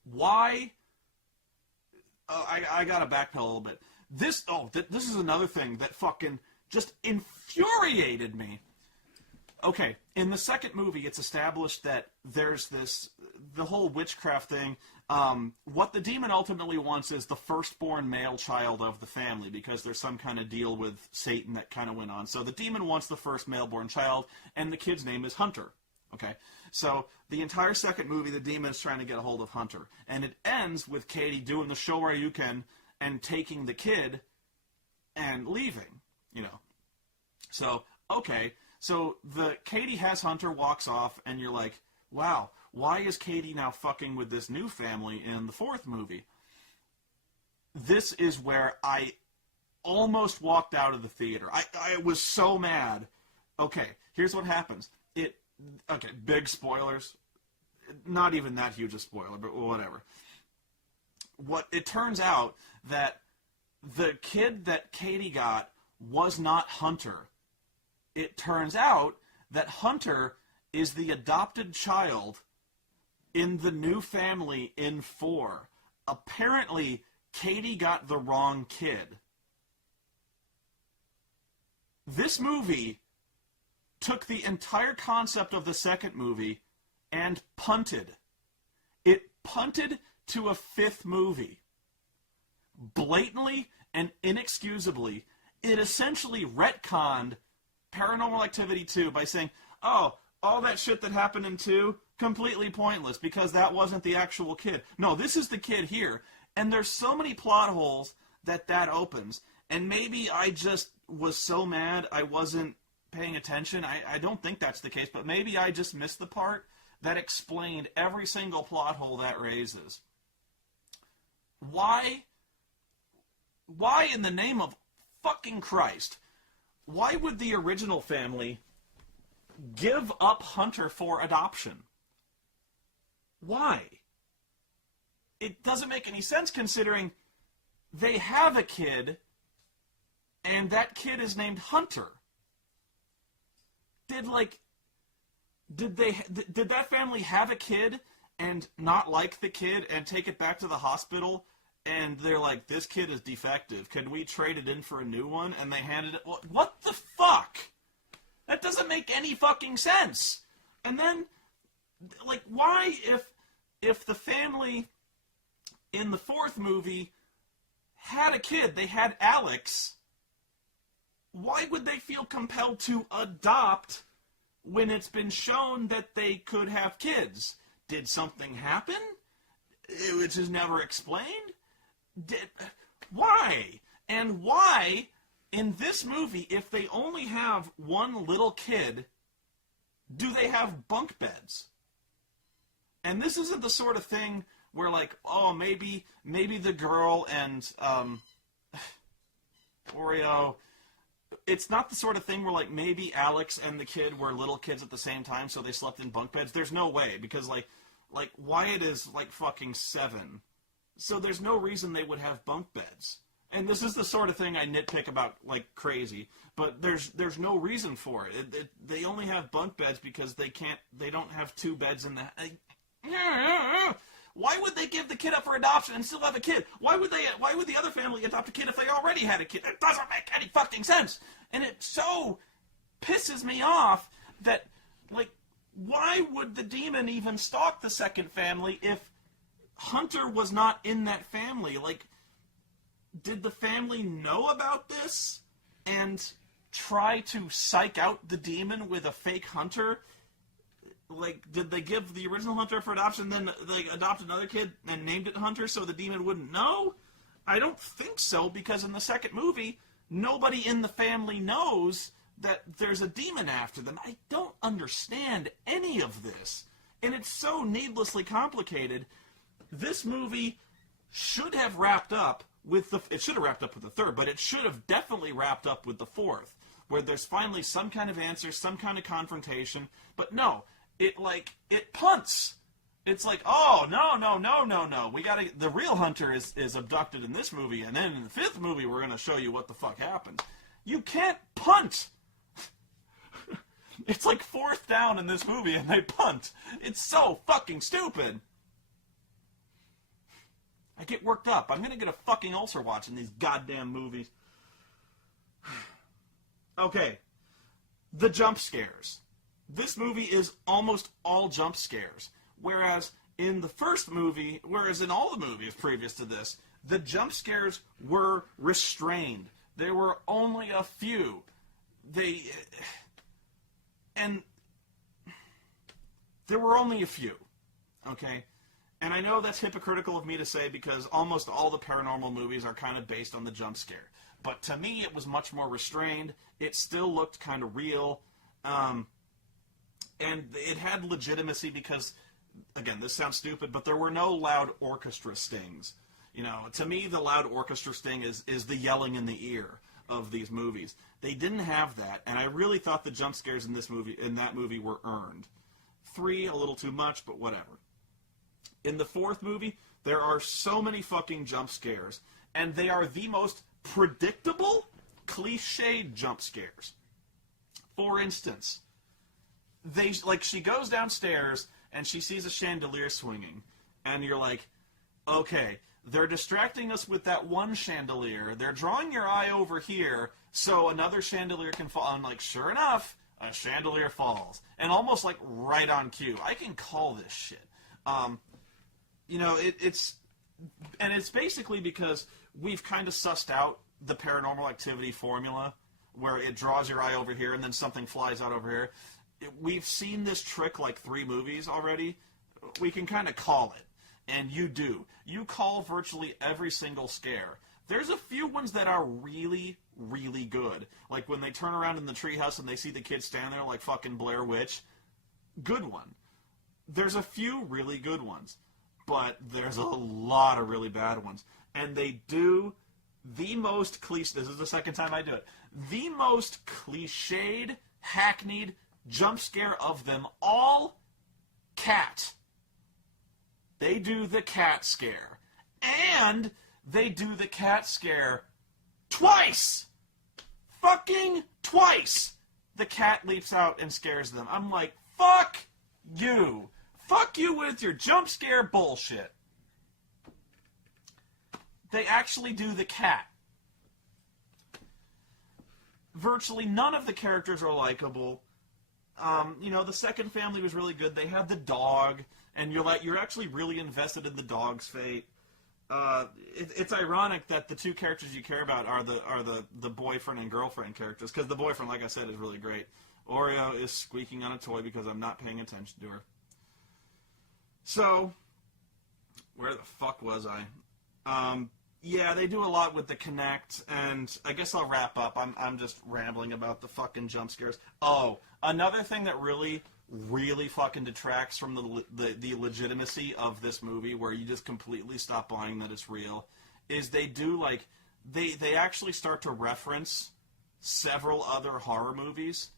why? I gotta backpedal a little bit. This is another thing that fucking just infuriated me. Okay, in the second movie, it's established that there's the whole witchcraft thing. What the demon ultimately wants is the firstborn male child of the family, because there's some kind of deal with Satan that kind of went on. So the demon wants the first male-born child, and the kid's name is Hunter. Okay, so the entire second movie, the demon is trying to get a hold of Hunter, and it ends with Katie doing the Shoryuken and taking the kid and leaving, you know. So, okay, so the Katie has Hunter, walks off, and you're like, wow, why is Katie now fucking with this new family in the fourth movie? This is where I almost walked out of the theater. I was so mad. Okay, here's what happens. Okay, big spoilers. Not even that huge a spoiler, but whatever. It turns out that the kid that Katie got was not Hunter. It turns out that Hunter is the adopted child in the new family in 4. Apparently, Katie got the wrong kid. This movie took the entire concept of the second movie and punted. It punted to a 5th movie. Blatantly and inexcusably, it essentially retconned Paranormal Activity 2 by saying, oh, all that shit that happened in 2, completely pointless because that wasn't the actual kid. No, this is the kid here. And there's so many plot holes that opens. And maybe I just was so mad I wasn't paying attention. I don't think that's the case, but maybe I just missed the part that explained every single plot hole that raises. Why in the name of fucking Christ, why would the original family give up Hunter for adoption? Why? It doesn't make any sense considering they have a kid and that kid is named Hunter. Did that family have a kid and not like the kid and take it back to the hospital and they're like, this kid is defective, can we trade it in for a new one? And they handed it, what the fuck? That doesn't make any fucking sense. And then, like, why if the family in the fourth movie had a kid, they had Alex, why would they feel compelled to adopt when it's been shown that they could have kids? Did something happen? Which is never explained? Why? And why, in this movie, if they only have one little kid, do they have bunk beds? And this isn't the sort of thing where, like, oh, maybe the girl and Oreo. It's not the sort of thing where, like, maybe Alex and the kid were little kids at the same time, so they slept in bunk beds. There's no way, because, like Wyatt is, like, fucking 7. So there's no reason they would have bunk beds. And this is the sort of thing I nitpick about like crazy, but there's no reason for it. They only have bunk beds because they don't have 2 beds in the... Why would they give the kid up for adoption and still have a kid? Why would the other family adopt a kid if they already had a kid? It doesn't make any fucking sense. And it so pisses me off that, like, why would the demon even stalk the second family if Hunter was not in that family? Like, did the family know about this and try to psych out the demon with a fake Hunter? Like, did they give the original Hunter for adoption, then they adopt another kid and named it Hunter so the demon wouldn't know? I don't think so, because in the second movie, nobody in the family knows that there's a demon after them. I don't understand any of this. And it's so needlessly complicated. This movie should have wrapped up with it should have wrapped up with the third, but it should have definitely wrapped up with the fourth, where there's finally some kind of answer, some kind of confrontation. But no, it punts. It's like, oh, no. The real Hunter is abducted in this movie, and then in the 5th movie, we're going to show you what the fuck happened. You can't punt. It's like 4th down in this movie, and they punt. It's so fucking stupid. I get worked up. I'm going to get a fucking ulcer watching these goddamn movies. Okay. The jump scares. This movie is almost all jump scares. Whereas in the first movie, in all the movies previous to this, the jump scares were restrained. There were only a few. And there were only a few. Okay? And I know that's hypocritical of me to say because almost all the paranormal movies are kind of based on the jump scare. But to me, it was much more restrained. It still looked kind of real. And it had legitimacy because, again, this sounds stupid, but there were no loud orchestra stings. You know, to me, the loud orchestra sting is the yelling in the ear of these movies. They didn't have that, and I really thought the jump scares in that movie were earned. 3, a little too much, but whatever. In the 4th movie, there are so many fucking jump scares, and they are the most predictable, cliched jump scares. For instance, she goes downstairs and she sees a chandelier swinging, and you're like, okay, they're distracting us with that one chandelier. They're drawing your eye over here so another chandelier can fall. I'm like, sure enough, a chandelier falls, and almost like right on cue. I can call this shit. You know, it's basically because we've kind of sussed out the Paranormal Activity formula where it draws your eye over here and then something flies out over here. We've seen this trick like 3 movies already. We can kind of call it. And you do. You call virtually every single scare. There's a few ones that are really, really good. Like when they turn around in the treehouse and they see the kids stand there like fucking Blair Witch. Good one. There's a few really good ones. But there's a lot of really bad ones. And they do the most cliche... This is the second time I do it. The most cliched, hackneyed jump scare of them all, cat. They do the cat scare. And they do the cat scare twice! Fucking twice! The cat leaps out and scares them. I'm like, fuck you! Fuck you with your jump scare bullshit. They actually do the cat. Virtually none of the characters are likable. You know, the second family was really good. They had the dog, and you're actually really invested in the dog's fate. It's ironic that the 2 characters you care about are the boyfriend and girlfriend characters, because the boyfriend, like I said, is really great. Oreo is squeaking on a toy because I'm not paying attention to her. So, where the fuck was I? Yeah, they do a lot with the Connect, and I guess I'll wrap up. I'm just rambling about the fucking jump scares. Oh, another thing that really, really fucking detracts from the legitimacy of this movie, where you just completely stop buying that it's real, is they do, like, they actually start to reference several other horror movies,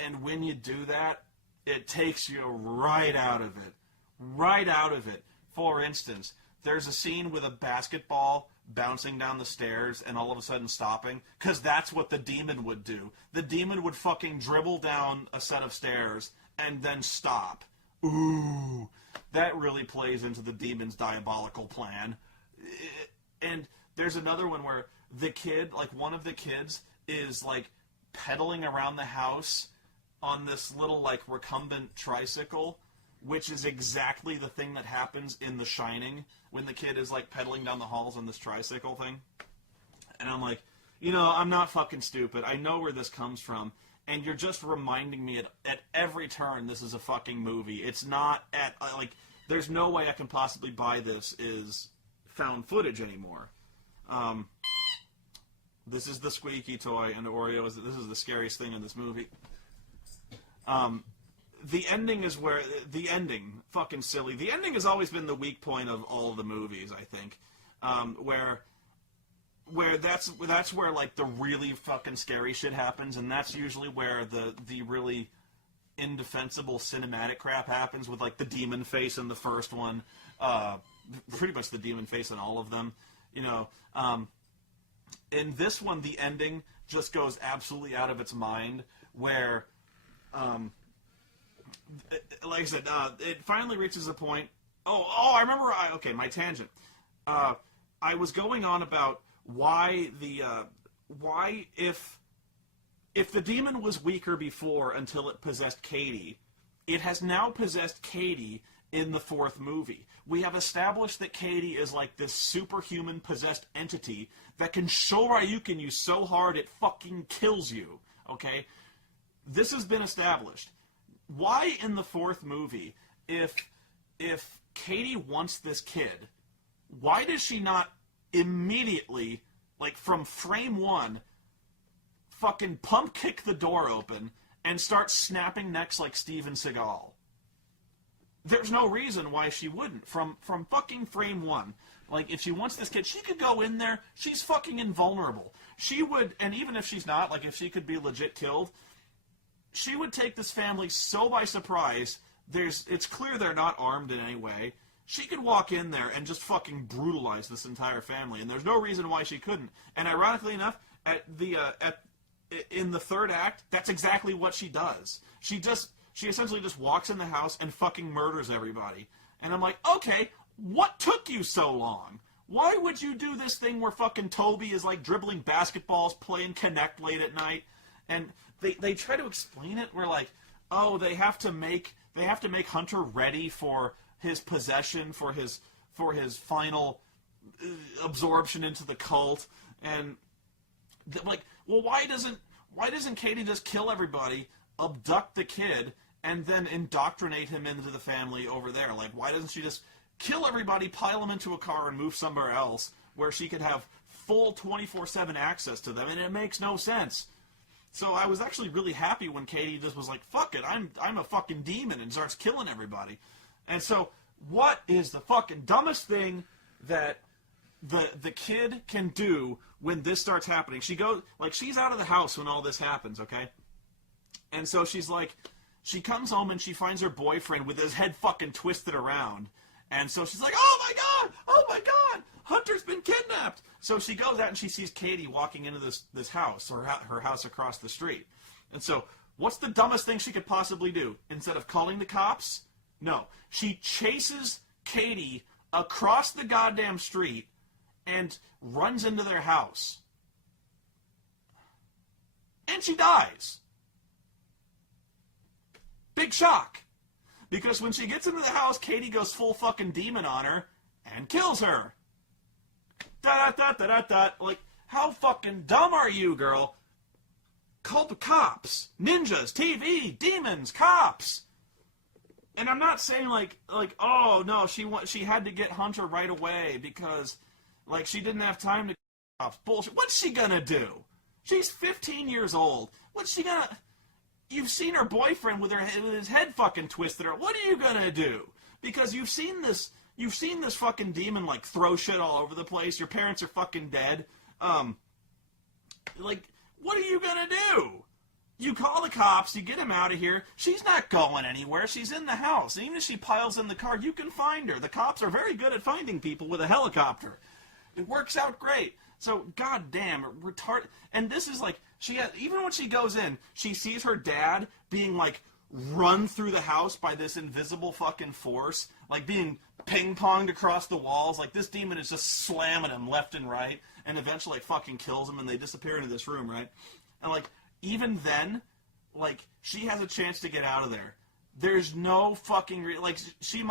and when you do that, it takes you right out of it. Right out of it. For instance, there's a scene with a basketball bouncing down the stairs and all of a sudden stopping, because that's what the demon would do. The demon would fucking dribble down a set of stairs and then stop. Ooh, that really plays into the demon's diabolical plan. And there's another one where the kid, like one of the kids, is like pedaling around the house on this little like recumbent tricycle, which is exactly the thing that happens in The Shining when the kid is like pedaling down the halls on this tricycle thing. And I'm like, you know, I'm not fucking stupid. I know where this comes from. And you're just reminding me at every turn this is a fucking movie. It's not like, there's no way I can possibly buy this is found footage anymore. This is the squeaky toy, and Oreo this is the scariest thing in this movie. The ending is fucking silly. The ending has always been the weak point of all the movies, I think. Where that's where like the really fucking scary shit happens, and that's usually where the really indefensible cinematic crap happens, with like the demon face in the first one, pretty much the demon face in all of them, you know. In this one, the ending just goes absolutely out of its mind, where like I said, it finally reaches a point. I remember. Okay, my tangent. I was going on about why if the demon was weaker before until it possessed Katie, it has now possessed Katie in the 4th movie. We have established that Katie is like this superhuman possessed entity that can Shoryuken you so hard it fucking kills you. Okay, this has been established. Why in the 4th movie, if Katie wants this kid, why does she not immediately, like from frame one, fucking pump kick the door open and start snapping necks like Steven Seagal? There's no reason why she wouldn't. From fucking frame one. Like, if she wants this kid, she could go in there. She's fucking invulnerable. She would, and even if she's not, like, if she could be legit killed, she would take this family so by surprise. It's clear they're not armed in any way. She could walk in there and just fucking brutalize this entire family, and there's no reason why she couldn't. And ironically enough, in the third act, that's exactly what she does. She essentially just walks in the house and fucking murders everybody. And I'm like, okay, what took you so long? Why would you do this thing where fucking Toby is like dribbling basketballs, playing Connect late at night? And they try to explain it where like, oh, they have to make Hunter ready for his possession, for his final absorption into the cult. And like, well, why doesn't Katie just kill everybody, abduct the kid, and then indoctrinate him into the family over there? Like, why doesn't she just kill everybody, pile them into a car, and move somewhere else where she could have full 24/7 access to them? And it makes no sense. So I was actually really happy when Katie just was like, fuck it, I'm a fucking demon, and starts killing everybody. And so, what is the fucking dumbest thing that the kid can do when this starts happening? She goes, like, she's out of the house when all this happens, okay? And so she's like, she comes home and she finds her boyfriend with his head fucking twisted around. And so she's like, oh my god, Hunter's been kidnapped. So she goes out and she sees Katie walking into this house, or her house across the street. And so, what's the dumbest thing she could possibly do? Instead of calling the cops? No. She chases Katie across the goddamn street and runs into their house. And she dies. Big shock. Because when she gets into the house, Katie goes full fucking demon on her and kills her. Da-da-da-da-da-da. Like, how fucking dumb are you, girl? Call the cops. Ninjas, TV, demons, cops. And I'm not saying like, oh no, she had to get Hunter right away because, like, she didn't have time to cops. Bullshit. What's she gonna do? She's 15 years old. What's she gonna? You've seen her boyfriend with his head fucking twisted. What are you gonna do? Because you've seen this fucking demon like throw shit all over the place. Your parents are fucking dead. Like, what are you gonna do? You call the cops, you get him out of here. She's not going anywhere. She's in the house. And even if she piles in the car, you can find her. The cops are very good at finding people with a helicopter. It works out great. So, goddamn, retarded. And this is like, even when she goes in, she sees her dad being like run through the house by this invisible fucking force, like being ping-ponged across the walls. Like, this demon is just slamming him left and right, and eventually like, fucking kills him, and they disappear into this room, right? And like, even then, like, she has a chance to get out of there. There's no fucking she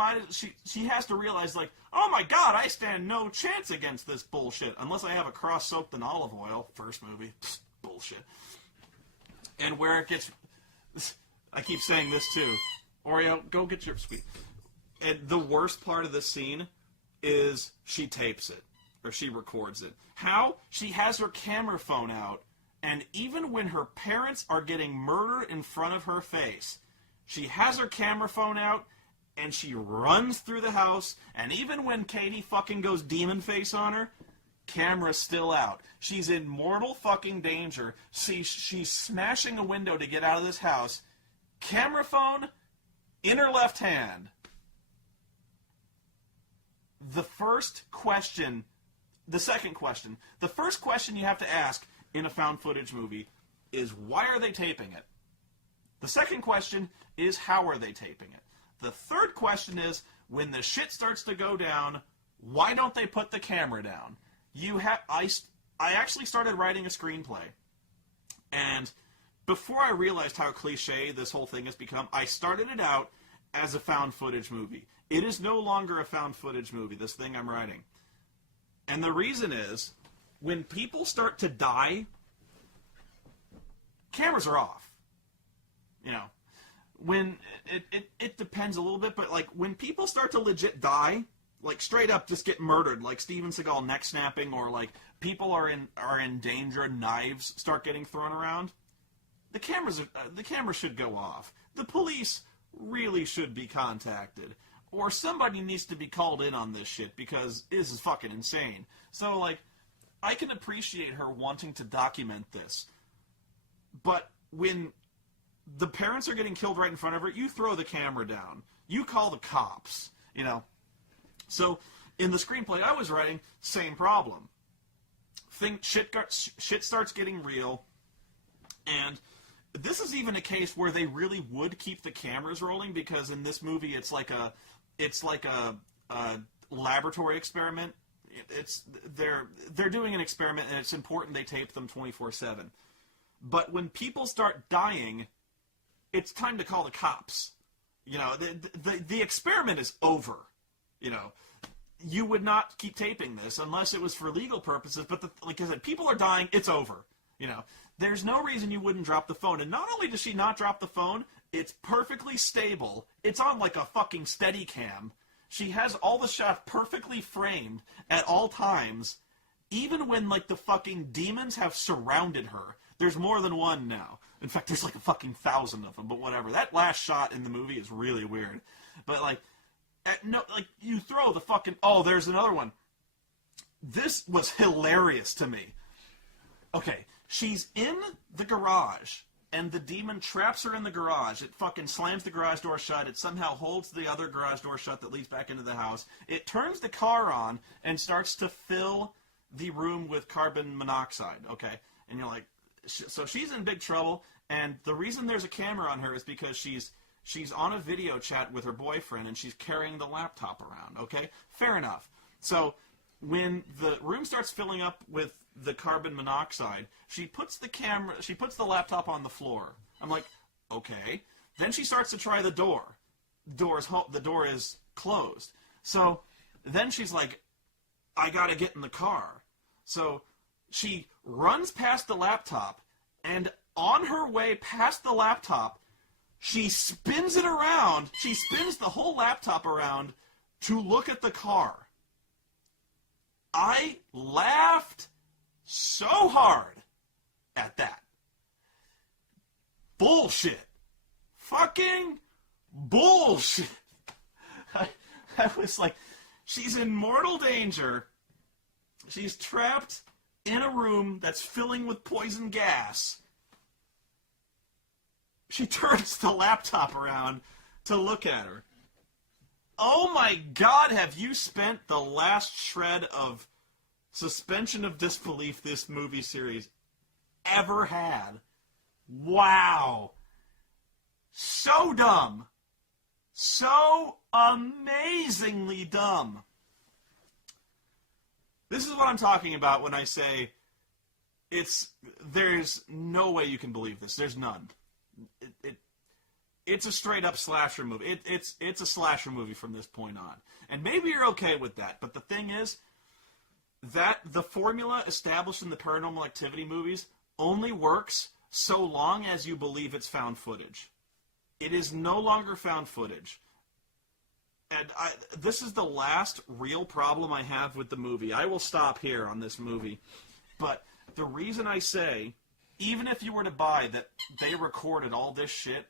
has to realize, like, oh my god, I stand no chance against this bullshit unless I have a cross soaked in olive oil. First movie, psst, bullshit. And where it gets, I keep saying this too. Oreo, go get your sweet. And the worst part of this scene is she tapes it or she records it. How? She has her camera phone out, and even when her parents are getting murdered in front of her face, she has her camera phone out, and she runs through the house, and even when Katie fucking goes demon face on her, camera's still out. She's in mortal fucking danger. She's smashing a window to get out of this house. Camera phone in her left hand. The first question you have to ask in a found footage movie is, why are they taping it? The second question is, how are they taping it? The third question is, when the shit starts to go down, why don't they put the camera down? I actually started writing a screenplay, and before I realized how cliche this whole thing has become, I started it out as a found footage movie. It is no longer a found footage movie, this thing I'm writing. And the reason is, when people start to die, cameras are off. You know, when it depends a little bit, but like when people start to legit die, like straight up just get murdered, like Steven Seagal neck snapping, or like people are in danger, knives start getting thrown around, the cameras should go off. The police really should be contacted, or somebody needs to be called in on this shit, because this is fucking insane. So like, I can appreciate her wanting to document this, but when the parents are getting killed right in front of her, you throw the camera down. You call the cops, you know. So, in the screenplay I was writing, same problem. Shit starts getting real, and this is even a case where they really would keep the cameras rolling, because in this movie it's like a laboratory experiment. They're doing an experiment, and it's important they tape them 24/7. But when people start dying, it's time to call the cops. You know, the experiment is over. You know, you would not keep taping this unless it was for legal purposes. But like I said, people are dying. It's over. You know, there's no reason you wouldn't drop the phone. And not only does she not drop the phone, it's perfectly stable. It's on like a fucking Steadicam. She has all the shots perfectly framed at all times, even when like the fucking demons have surrounded her. There's more than one now. In fact, there's like a fucking 1,000 of them. But whatever. That last shot in the movie is really weird. But like, you throw the fucking... Oh, there's another one. This was hilarious to me. Okay, she's in the garage, and the demon traps her in the garage. It fucking slams the garage door shut. It somehow holds the other garage door shut that leads back into the house. It turns the car on and starts to fill the room with carbon monoxide. Okay, and you're like... So she's in big trouble, and the reason there's a camera on her is because she's on a video chat with her boyfriend, and she's carrying the laptop around, okay? Fair enough. So when the room starts filling up with the carbon monoxide, she puts the laptop on the floor. I'm like, okay. Then she starts to try the door. The door is closed. So then she's like, I gotta get in the car. So she runs past the laptop, and on her way past the laptop, she spins it around. She spins the whole laptop around to look at the car. I laughed so hard at that. Bullshit. Fucking bullshit. I was like, she's in mortal danger. She's trapped in a room that's filling with poison gas. She turns the laptop around to look at her. Oh my God, have you spent the last shred of suspension of disbelief this movie series ever had? Wow. So dumb. So amazingly dumb. This is what I'm talking about when I say there's no way you can believe this. There's none. It's a straight up slasher movie. It's a slasher movie from this point on. And maybe you're okay with that, but the thing is that the formula established in the Paranormal Activity movies only works so long as you believe it's found footage. It is no longer found footage. And this is the last real problem I have with the movie. I will stop here on this movie. But the reason I say, even if you were to buy that they recorded all this shit,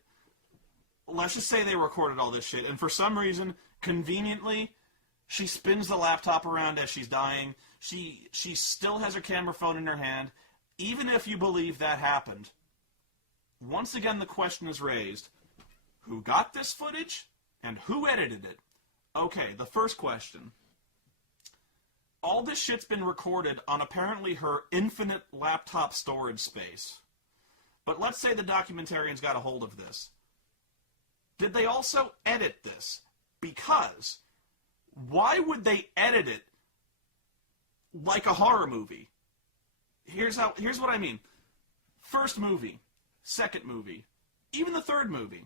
let's just say they recorded all this shit, and for some reason, conveniently, she spins the laptop around as she's dying. She still has her camera phone in her hand. Even if you believe that happened, once again the question is raised, who got this footage and who edited it? Okay, the first question. All this shit's been recorded on apparently her infinite laptop storage space. But let's say the documentarians got a hold of this. Did they also edit this? Because why would they edit it like a horror movie? Here's what I mean. First movie, second movie, even the third movie.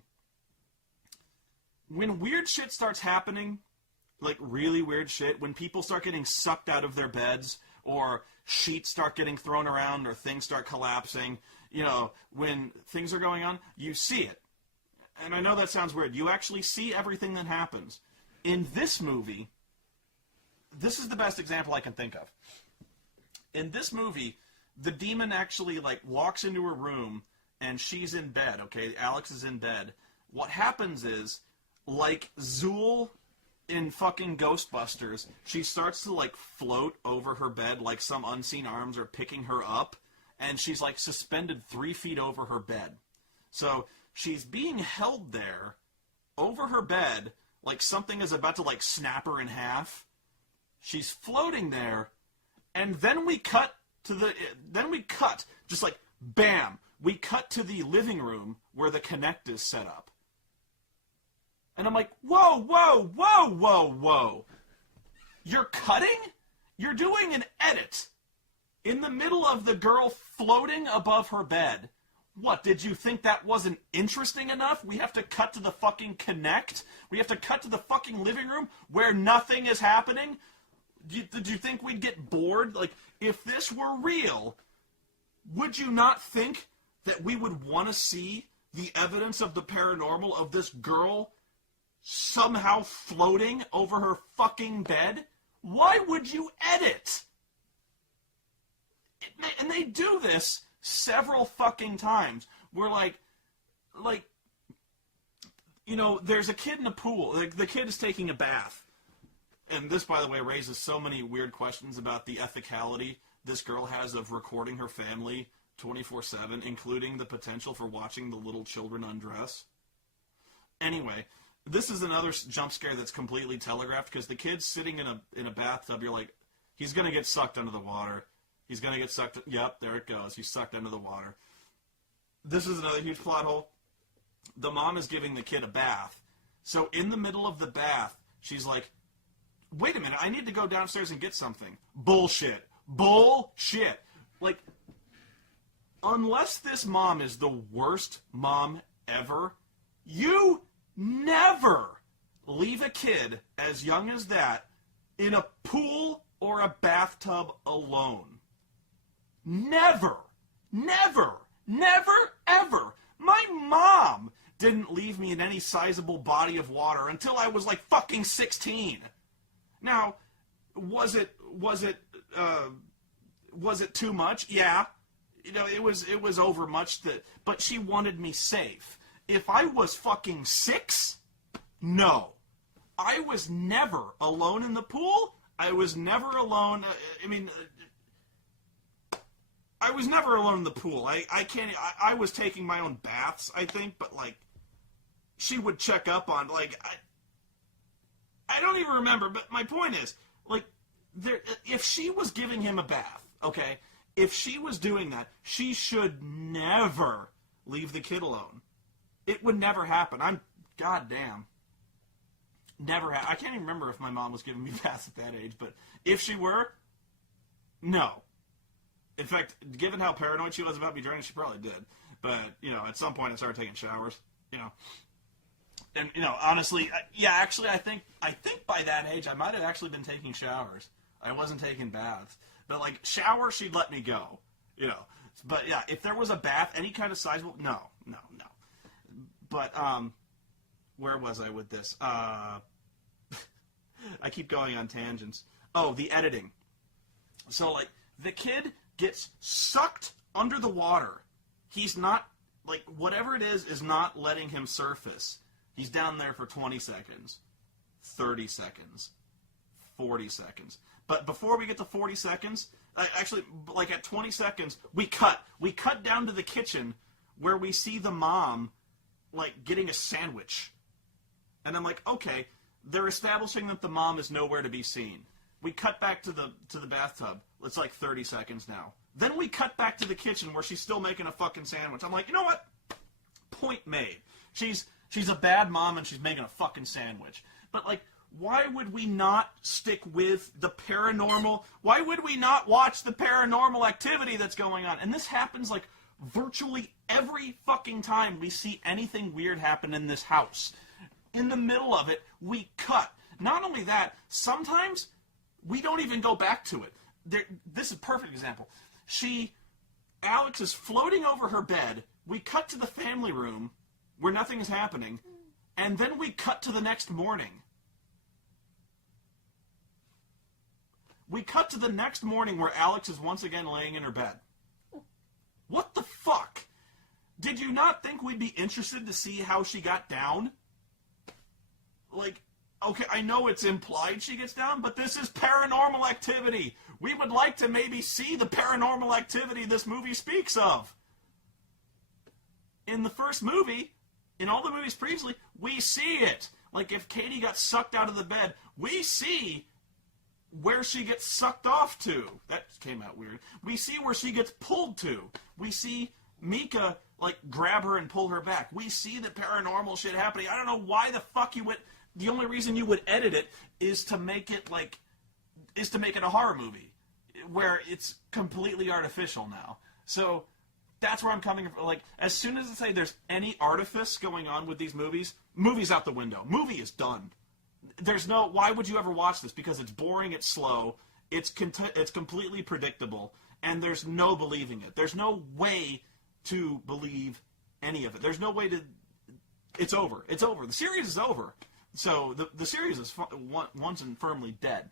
When weird shit starts happening, like really weird shit, when people start getting sucked out of their beds, or sheets start getting thrown around, or things start collapsing, you know, when things are going on, you see it. and I know that sounds weird, you actually see everything that happens. In this movie, this is the best example I can think of. In this movie, the demon actually, like, walks into her room, and she's in bed, okay? Alex is in bed. What happens is, like Zool in fucking Ghostbusters, she starts to, like, float over her bed like some unseen arms are picking her up, and she's, like, suspended 3 feet over her bed. So she's being held there over her bed like something is about to, like, snap her in half. She's floating there, and then we cut to just like, bam, we cut to the living room where the Kinect is set up. And I'm like, whoa, whoa, whoa, whoa, whoa. You're cutting? You're doing an edit in the middle of the girl floating above her bed. What, did you think that wasn't interesting enough? We have to cut to the fucking Kinect? We have to cut to the fucking living room where nothing is happening? Did you think we'd get bored? Like, if this were real, would you not think that we would want to see the evidence of the paranormal of this girl somehow floating over her fucking bed? Why would you edit? And they do this several fucking times. We're like, you know, there's a kid in a pool. Like, the kid is taking a bath. And this, by the way, raises so many weird questions about the ethicality this girl has of recording her family 24/7, including the potential for watching the little children undress. Anyway, this is another jump scare that's completely telegraphed, because the kid's sitting in a bathtub. You're like, he's going to get sucked under the water. He's going to get sucked. Yep, there it goes. He's sucked under the water. This is another huge plot hole. The mom is giving the kid a bath. So in the middle of the bath, she's like, wait a minute, I need to go downstairs and get something. Bullshit. Bullshit. Like, unless this mom is the worst mom ever, you never leave a kid as young as that in a pool or a bathtub alone. Never. Never. Never, ever. My mom didn't leave me in any sizable body of water until I was like fucking 16. Now, was it too much? Yeah. You know, it was over much, but she wanted me safe. If I was fucking 6, no. I was never alone in the pool. I was never alone. I was never alone in the pool. I was taking my own baths, I think, but, like, she would check up on, like, I don't even remember, but my point is, like, if she was giving him a bath, okay, if she was doing that, she should never leave the kid alone. It would never happen. Goddamn. Never I can't even remember if my mom was giving me baths at that age, but if she were, no. In fact, given how paranoid she was about me drowning, she probably did. But, you know, at some point I started taking showers, you know. And, you know, honestly, actually, I think by that age I might have actually been taking showers. I wasn't taking baths. But, like, shower, she'd let me go, you know. But, yeah, if there was a bath, any kind of sizable, no. But, where was I with this? I keep going on tangents. Oh, the editing. So, like, the kid gets sucked under the water. He's not, like, whatever it is not letting him surface. He's down there for 20 seconds, 30 seconds, 40 seconds. But before we get to 40 seconds, actually, like at 20 seconds, we cut. We cut down to the kitchen where we see the mom, like, getting a sandwich. And I'm like, okay, they're establishing that the mom is nowhere to be seen. We cut back to the bathtub. It's like 30 seconds now. Then we cut back to the kitchen where she's still making a fucking sandwich. I'm like, you know what? Point made. She's a bad mom and she's making a fucking sandwich. But, like, why would we not stick with the paranormal? Why would we not watch the Paranormal Activity that's going on? And this happens, like, virtually every fucking time we see anything weird happen in this house. In the middle of it, we cut. Not only that, sometimes we don't even go back to it. This is a perfect example. Alex is floating over her bed. We cut to the family room. where nothing is happening, and then we cut to the next morning. We cut to the next morning where Alex is once again laying in her bed. What the fuck? Did you not think we'd be interested to see how she got down? Like, okay, I know it's implied she gets down, but this is Paranormal Activity. We would like to maybe see the paranormal activity this movie speaks of. In the first movie, in all the movies previously, we see it. Like, if Katie got sucked out of the bed, we see where she gets sucked off to. That came out weird. We see where she gets pulled to. We see Mika, like, grab her and pull her back. We see the paranormal shit happening. I don't know why the fuck you would... The only reason you would edit it is to make it, like... is to make it a horror movie. Where it's completely artificial now. So, that's where I'm coming from. Like, as soon as I say there's any artifice going on with these movies, movie's out the window. Movie is done. There's no... Why would you ever watch this? Because it's boring, it's slow, it's completely predictable, and there's no believing it. There's no way to believe any of it. There's no way to... It's over. It's over. The series is over. So the series is once and firmly dead.